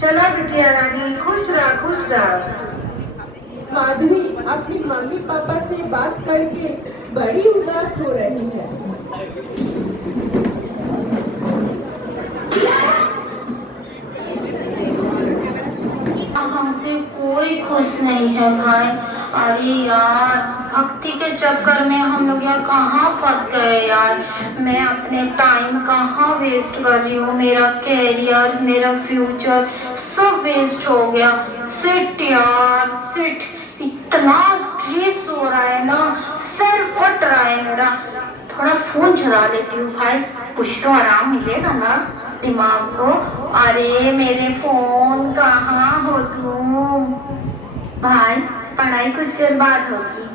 चलो बिटिया रानी, खुश रह खुश रह। माधवी अपनी मम्मी पापा से बात करके बड़ी उदास हो रही है। हमसे कोई खुश नहीं है भाई। अरे यार, भक्ति के चक्कर में हम लोग यार कहाँ फंस गए यार। मैं अपने टाइम कहाँ वेस्ट कर रही हूँ, मेरा कैरियर, मेरा फ्यूचर सब वेस्ट हो गया। सिट यार सिट, इतना स्ट्रेस हो रहा है ना, सर फट रहा है मेरा। थोड़ा फोन चला लेती हूँ भाई, कुछ तो आराम मिलेगा ना दिमाग को। अरे मेरे फोन कहाँ हो तुम भाई? पढ़ाई कुछ देर बाद होगी।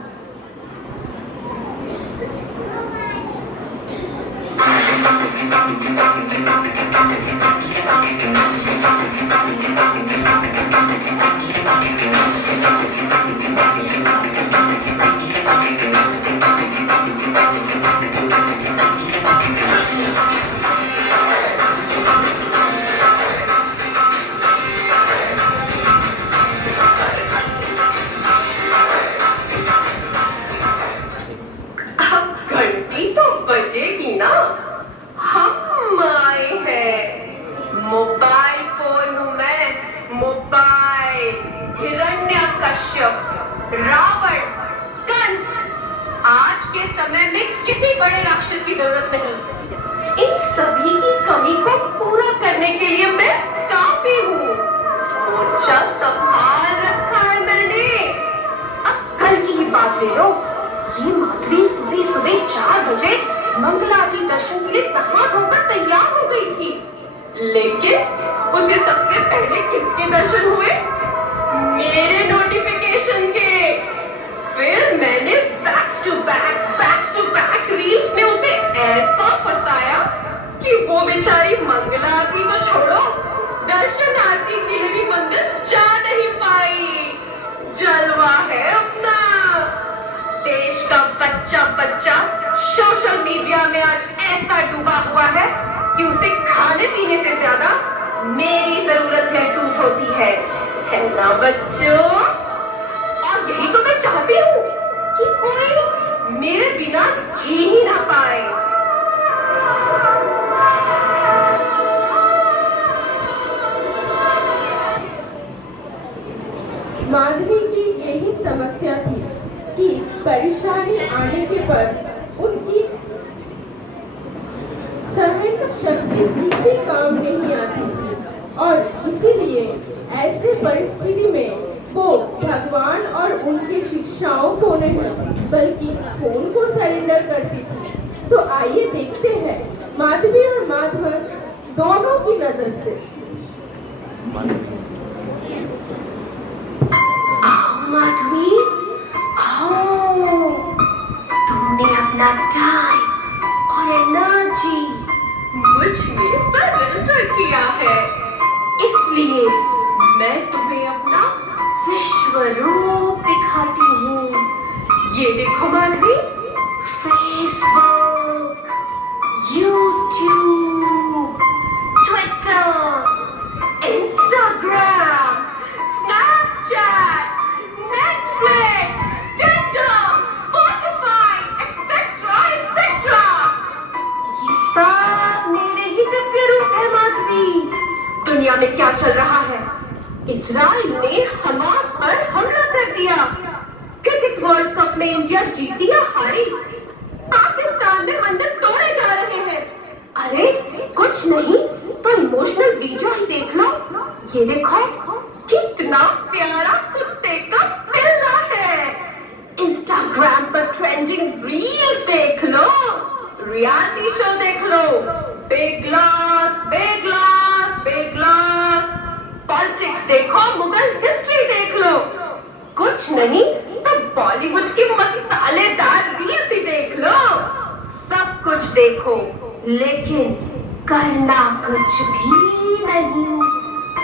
घंटी तो बजेगी ना, हम आए हैं। मोबाइल फोन हूँ मैं, मोबाइल। हिरण्यकश्यप, रावण, कंस, आज के समय में किसी बड़े राक्षस की जरूरत नहीं। इन सभी की कमी को पूरा करने के लिए मैं काफी हूँ। मोर्चा संभाल रखा है मैंने। अब कल की ही बात ले लो, ये माधुरी सुबह सुबह 4 बजे मंगला के दर्शन के लिए नहा धोकर तैयार हो गई थी, लेकिन उसे सबसे पहले किसके दर्शन हुए? मेरे नोटिफिकेशन के। फिर मैंने बैक टू बैक रील्स में उसे ऐसा फंसाया कि वो बेचारी मंगला आरती तो छोड़ो, दर्शन आरती के लिए भी मंदिर जा नहीं पाई। जलवा है अपना। देश का बच्चा सोशल मीडिया में आज ऐसा डूबा हुआ है कि उसे खाने पीने से ज्यादा मेरी जरूरत महसूस होती है ना बच्चों? और यही तो मैं चाहती हूँ कि कोई मेरे बिना जी ही ना पाए। माधवी की यही समस्या थी कि परेशानी आने के पर उनकी सहन शक्ति किसी काम नहीं आती थी, और इसीलिए ऐसे परिस्थिति में वो भगवान और उनकी शिक्षाओं को नहीं बल्कि फोन को सरेंडर करती थी। तो आइए देखते हैं माधवी और माधवन दोनों की नजर से। माधवी, आओ, तुमने अपना टाइम और एनर्जी मुझ में सरेंडर किया है, इसलिए मैं तुम्हें अपना विश्व रूप दिखाती हूँ। ये देखो Madhavi, Facebook, YouTube, Twitter, Instagram, Snapchat, Netflix, TikTok, Spotify, etcetera etcetera. ये सब मेरे ही दिव्य रूप है माधवी। दुनिया में क्या चल रहा है? इजराइल ने हमास पर हमला कर दिया। क्रिकेट वर्ल्ड कप में इंडिया जीती या हारी? पाकिस्तान में मंदिर तोड़े जा रहे हैं। अरे कुछ नहीं तो और इमोशनल वीडियो ही देख लो। ये देखो कितना प्यारा कुत्ते का पिल्ला है। इंस्टाग्राम पर ट्रेंडिंग रील्स देख लो, रियलिटी शो देख लो, big glass big glass big glass, politics देखो, मुगल हिस्ट्री देख लो। कुछ नहीं तो बॉलीवुड की मसालेदार रील्स ही देख लो। सब कुछ देखो लेकिन करना कुछ भी नहीं,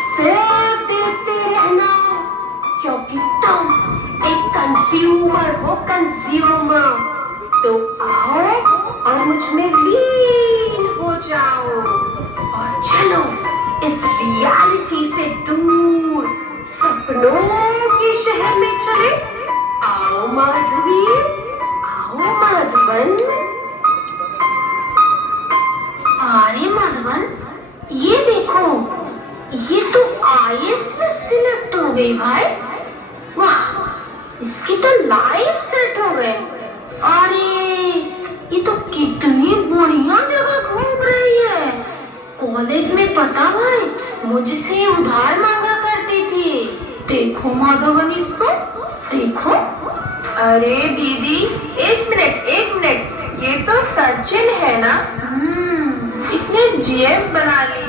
सिर्फ देखते रहना, क्योंकि तुम एक कंज्यूमर हो, कंज्यूमर। तो आओ और मुझ में लीन हो जाओ और चलो इस रियलिटी से दूर सपनों के शहर में चले। आओ माधवी, आओ माधवन। अरे माधवन, ये देखो, ये तो आईएएस में सिलेक्ट हो गई भाई। वाह, इसकी तो लाइफ सेट हो गए। अरे ये तो कितनी बढ़िया जगह घूम रही है। कॉलेज में पता भाई मुझसे उधार मांगा करती थी। देखो माधवन, इसको देखो। अरे दीदी, एक मिनट एक मिनट, ये तो सचिन है ना? इसने जीएफ बना ली।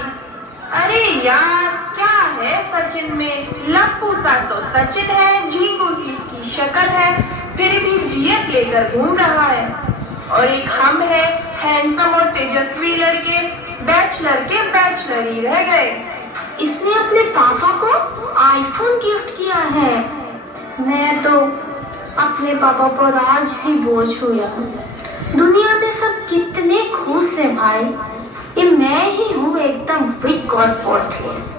अरे यार, क्या है सचिन में? लप्पू सा तो सचिन है, झींगू सी इसकी शक्ल है, फिर भी जीएफ लेकर घूम रहा है। और एक हम है, हैंडसम और तेजस्वी लड़के, बैचलर के बैचलर ही रह गए। इसने अपने पापा को आईफोन गिफ्ट किया है। मैं तो अपने पापा पर आज ही बोझ हुआ। दुनिया में सब कितने खुश हैं भाई, ये मैं ही हूँ एकदम वीक और वर्थलेस।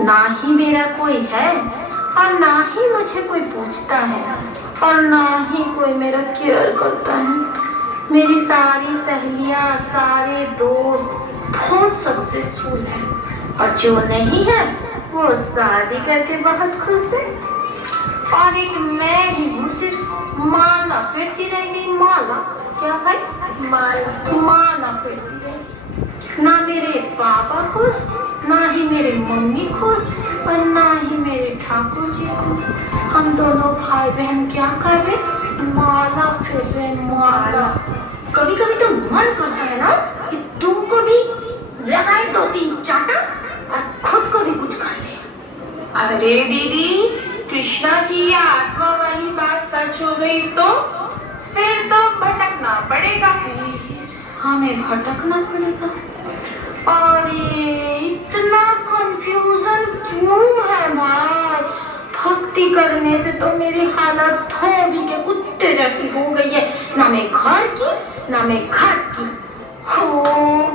ना ही मेरा कोई है और ना ही मुझे कोई पूछता है और ना ही कोई मेरा केयर करता है। मेरी सारी सहेलियाँ, सारे दोस्त बहुत सक्सेसफुल हैं और जो नहीं है वो शादी करके बहुत खुश है। और एक मैं ही हूँ सिर्फ माला फिरती रह गई। माला क्या भाई? माला फिरती रही। ना मेरे पापा खुश, ना ही मेरे मम्मी खुश और ना ही मेरे ठाकुर जी खुश। हम दोनों भाई बहन क्या कर रहे? माला फिर रहे, माला। कभी कभी तो मन करता है ना कि तुमको भी लगाए 2-3 चाटा और खुद को भी कुछ कर ले। अरे दीदी, कृष्णा की ये आत्मा वाली बात सच हो गई तो फिर तो भटकना पड़ेगा। हमें भटकना पड़ेगा। अरे इतना कंफ्यूजन क्यों है भाई? भक्ति करने से तो मेरी हालत धोबी के कुत्ते जैसी हो गई है। ना मैं घर की ना मैं घाट की। हो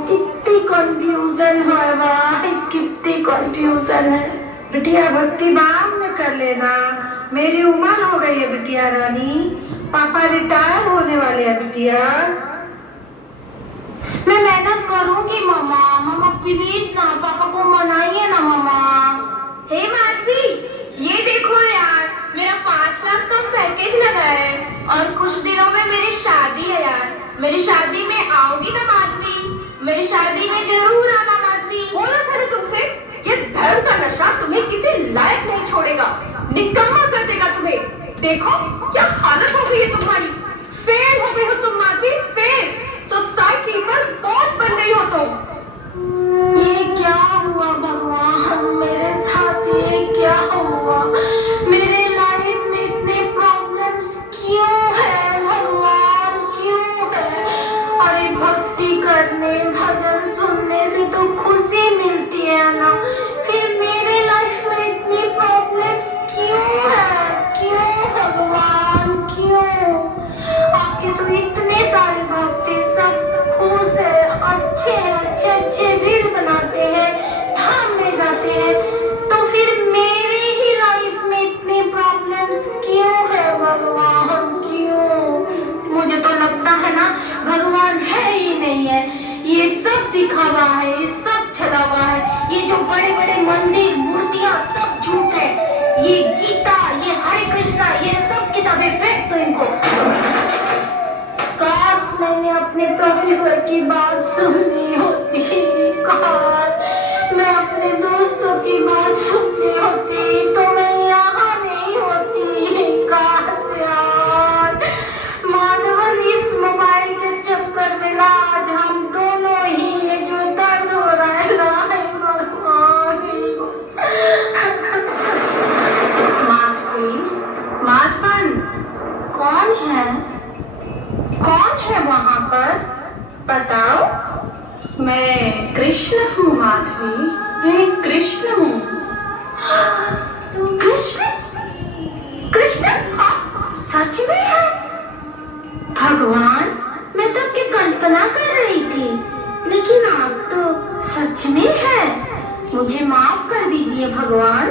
कितनी कंफ्यूजन है भाई, कितनी कंफ्यूजन है। बिटिया भक्ति बाद में कर लेना, मेरी उम्र हो गई है बिटिया रानी, पापा रिटायर होने वाले हैं बिटिया। मैं मेहनत करूंगी मामा। मामा प्लीज ना, पापा को मनाइए ना मामा। हे माधवी, ये देखो यार, मेरा 5 लाख का पैकेज लगा है और कुछ दिनों में मेरी शादी है यार। मेरी शादी में आओगी ना माधवी? मेरी शादी में जरूर आना माधवी। बोला था ना तुमसे, ये धर्म का नशा तुम्हें किसी लायक नहीं छोड़ेगा, निकम्मा कर देगा तुम्हें। देखो क्या हालत हो गई है तुम्हारी। फेल हो गई हो तुम माधवी, फेल। सोसाइटी पर बोझ बन गई हो तुम। ये क्या हुआ भगवान मेरे साथ? ये क्या हुआ? मेरे लाइफ में इतने प्रॉब्लम्स क्यों है भगवान, क्यों है? अरे भक्ति करने, भजन सुनने से तो खुशी मिलती है ना, फिर मेरे लाइफ में इतनी प्रॉब्लम्स क्यों है? क्यों भगवान, क्यों? आपके तो इतने सारे भक्त हैं, सब खुश है, अच्छे अच्छे रील बनाते हैं, धाम में जाते हैं, तो फिर मेरे ही लाइफ में इतनी प्रॉब्लम्स क्यों है भगवान, क्यों? मुझे तो लगता है ना भगवान है ही नहीं है। ये सब दिखावा है, ये सब छला हुआ है। ये जो बड़े बड़े मंदिर, मूर्तियां, सब झूठ है। ये गीता, ये हरे कृष्णा, ये सब किताबें फेंक दो इनको। काश मैंने अपने प्रोफेसर की बात सुननी होती, काश माधवी, मैं कृष्ण हूँ। कृष्ण? कृष्ण आप सच में है? भगवान, मैं तो आपकी कल्पना कर रही थी, लेकिन आप तो सच में है। मुझे माफ कर दीजिए भगवान।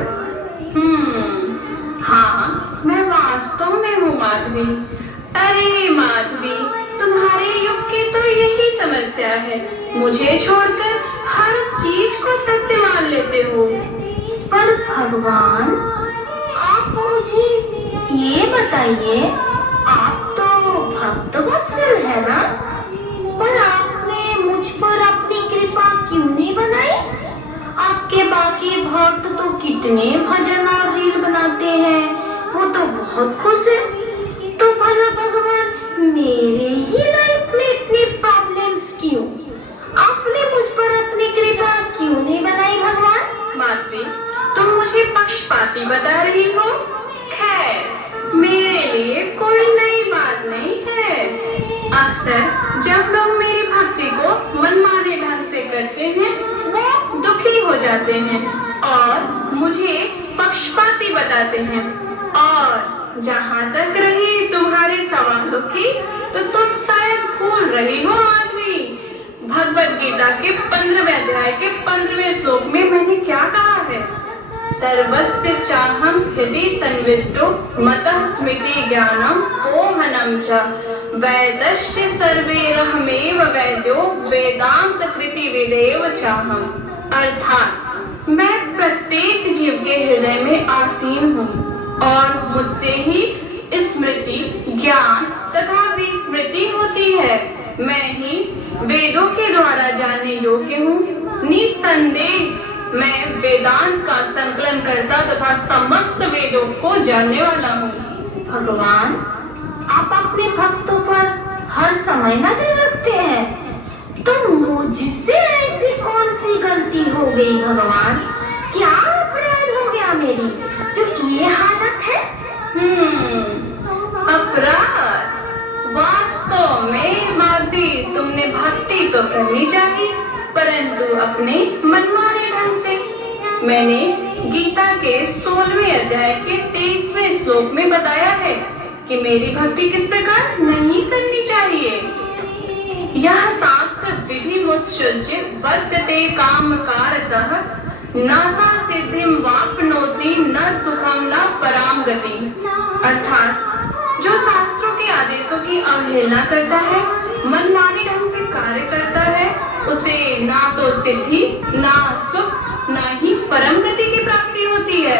हाँ, मैं वास्तव में हूँ माधवी। अरे माधवी, तुम्हारे युग की तो यही समस्या है, मुझे छोड़कर हर चीज को सत्य मान लेते हो। पर भगवान, आप मुझे ये बताइए, आप तो भक्त वत्सल है ना? पर आपने मुझ पर अपनी कृपा क्यों नहीं बनाई? आपके बाकी भक्त तो कितने भजन और रील बनाते हैं, वो तो बहुत खुश है। तो भला भगवान, मेरे ही लाइफ में इतनी प्रॉब्लम्स क्यों? आपने मुझ पर अपनी कृपा क्यों नहीं बनाई भगवान? माधवी, तुम मुझे पक्षपाती बता रही हो? खैर, मेरे लिए कोई नई बात नहीं है। अक्सर जब लोग मेरी भक्ति को मनमाने ढंग से करते हैं, वो दुखी हो जाते हैं और मुझे पक्षपाती बताते हैं। और जहाँ तक रही तुम्हारे सवालों की, तो तुम शायद भूल रही हो माधवी। भगवद गीता के 15वें अध्याय के 15वें श्लोक में मैंने क्या कहा है? सर्वस्य चाहम हृदि संविष्टो मतः स्मृति ज्ञानम ओहनम च वैदस्य सर्वैरहमेव वैद्यो वेदांत कृति विदेव चाहम। अर्थात मैं प्रत्येक जीव के हृदय में आसीन हूँ और मुझसे ही स्मृति, ज्ञान तथा विस्मृति होती है। मैं ही वेदों के द्वारा जानने योग्य हूँ। निसंदेह मैं वेदांत का संकलन करता तथा समस्त वेदों को जानने वाला हूँ। भगवान, आप अपने भक्तों पर हर समय नजर रखते हैं, तो मुझसे ऐसी कौन सी गलती हो गई भगवान? क्या अपराध हो गया मेरी जो ये हालत है? अपराध? वास्तव में माधवी, तुमने भक्ति तो करनी चाहिए, परंतु अपने मनमाने ढंग से। मैंने गीता के 16वें अध्याय के 23वें श्लोक में बताया है कि मेरी भक्ति किस प्रकार नहीं करनी चाहिए। यह शास्त्र विधि मुत्सृज्य वर्तते काम कारतः नासा सिद्धिम वाप्नोति न सुखम न पराम गति। अर्थात जो शास्त्रों के आदेशों की अवहेलना करता है, मनमाने ढंग से कार्य करता है, उसे ना तो सिद्धि, ना सुख, ना ही परम गति की प्राप्ति होती है।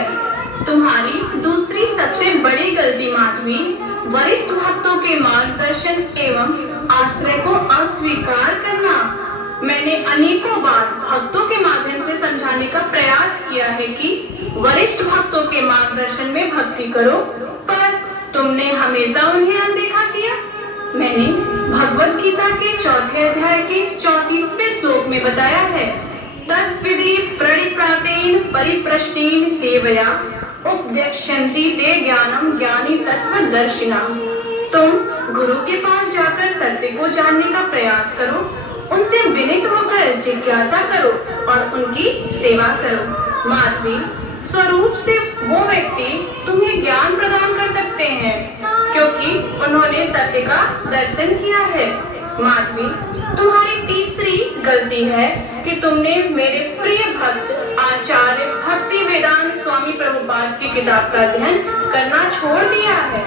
तुम्हारी दूसरी सबसे बड़ी गलती माधवी, वरिष्ठ भक्तों के मार्गदर्शन एवं आश्रय को अस्वीकार करना। मैंने अनेकों बार भक्तों के माध्यम से समझाने का प्रयास किया है कि वरिष्ठ भक्तों के मार्गदर्शन में भक्ति करो, पर तुमने हमेशा उन्हें अनदेखा किया। मैंने भगवद गीता के 4थे अध्याय के 34वें श्लोक में बताया है, तद्विधि प्रणिप्रातेन परिप्रश्नेन सेवया उपदेक्ष्यन्ति ते ज्ञानम ज्ञानी तत्वदर्शिना। तुम गुरु के पास जाकर सत्य को जानने का प्रयास करो, उनसे विनीत होकर जिज्ञासा करो और उनकी सेवा करो। माधवी, स्वरूप से वो व्यक्ति तुम्हें ज्ञान प्रदान कर सकते हैं, क्योंकि उन्होंने सत्य का दर्शन किया है। माधवी, तुम्हारी तीसरी गलती है कि तुमने मेरे प्रिय भक्त आचार्य भक्ति वेदांत स्वामी प्रभुपाद की किताब का अध्ययन करना छोड़ दिया है।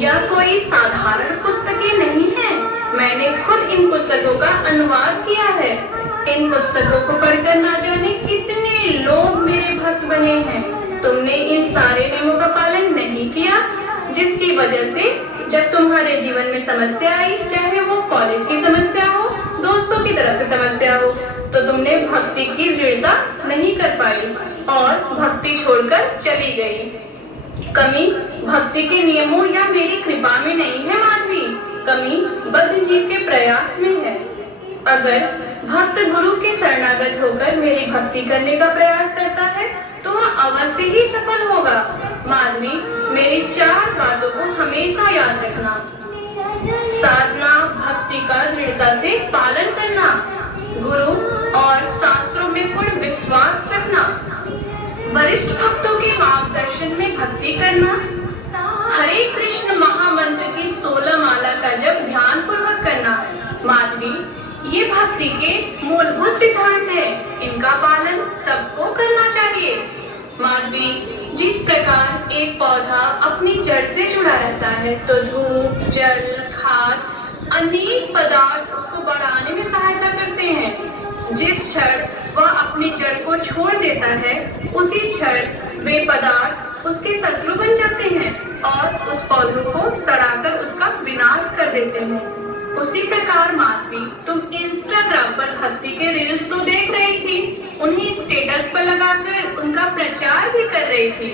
यह कोई साधारण पुस्तकें नहीं है, मैंने खुद इन पुस्तकों का अनुवाद किया है। इन पुस्तकों को पढ़कर ना जाने कितने लोग मेरे भक्त बने हैं। तुमने इन सारे नियमों का पालन नहीं किया, जिसकी वजह से जब तुम्हारे जीवन में समस्या आई, चाहे वो कॉलेज की समस्या हो, दोस्तों की तरफ से समस्या हो, तो तुमने भक्ति की दृढ़ता नहीं कर पाई और भक्ति छोड़कर चली गई। कमी भक्ति के नियमों या मेरी कृपा में नहीं है माधवी, कमी बद्ध जीव के प्रयास में है। अगर भक्त गुरु के शरणागत होकर मेरी भक्ति करने का प्रयास करता है, तो वह अवश्य ही सफल होगा। माधवी, मेरी 4 बातों को हमेशा याद रखना। साधना, भक्ति का दृढ़ता से पालन करना, गुरु और शास्त्रों में पूर्ण विश्वास रखना, वरिष्ठ भक्तों के मार्गदर्शन में भक्ति करना, हरे कृष्ण महामंत्र की 16 माला का जप ध्यान पूर्वक करना। माधवी, ये भक्ति के मूलभूत सिद्धांत है, इनका पालन सबको करना चाहिए। माधवी, जिस प्रकार एक पौधा अपनी जड़ से जुड़ा रहता है तो धूप, जल, खाद, अनेक पदार्थ उसको बढ़ाने में सहायता करते हैं। जिस क्षण वह अपनी जड़ को छोड़ देता है, उसी क्षण वे पदार्थ उसके शत्रु बन जाते हैं और उस पौधे को सड़ाकर उसका विनाश कर देते हैं। उसी प्रकार माधवी, तुम इंस्टाग्राम पर भक्ति के रील्स तो देख रही थी, उन्हें स्टेटस पर लगाकर उनका प्रचार भी कर रही थी,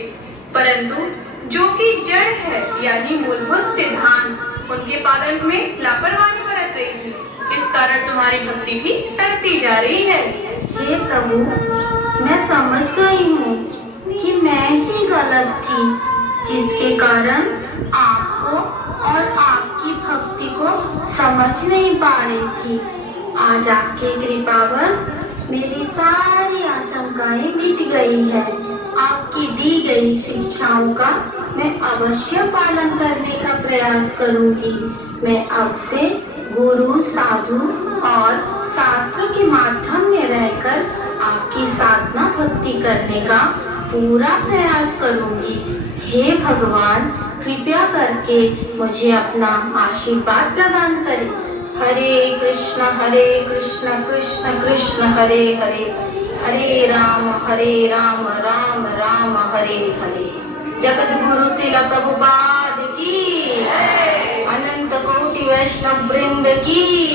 परंतु जो कि जड़ है यानी मूलभूत सिद्धांत, उनके पालन में लापरवाही बरत रही थी। इस कारण तुम्हारी भक्ति भी सड़ती जा रही है। हे प्रभु, मैं समझ गई हूँ कि मैं ही गलत थी, जिसके कारण आपको और आपकी भक्ति को समझ नहीं पा रही थी। आज आपके कृपावश मेरी सारी आशंकाएं मिट गई है। आपकी दी गई शिक्षाओं का मैं अवश्य पालन करने का प्रयास करूंगी। मैं अब से गुरु, साधु और शास्त्र के माध्यम में रहकर आपकी साधना भक्ति करने का पूरा प्रयास करूंगी। हे भगवान, कृपया करके मुझे अपना आशीर्वाद प्रदान करें। हरे कृष्ण कृष्ण कृष्ण हरे हरे, हरे राम राम राम हरे हरे। जगत गुरु शिला प्रभुपाद की, अनंत कोटि वैष्णव वृंद की।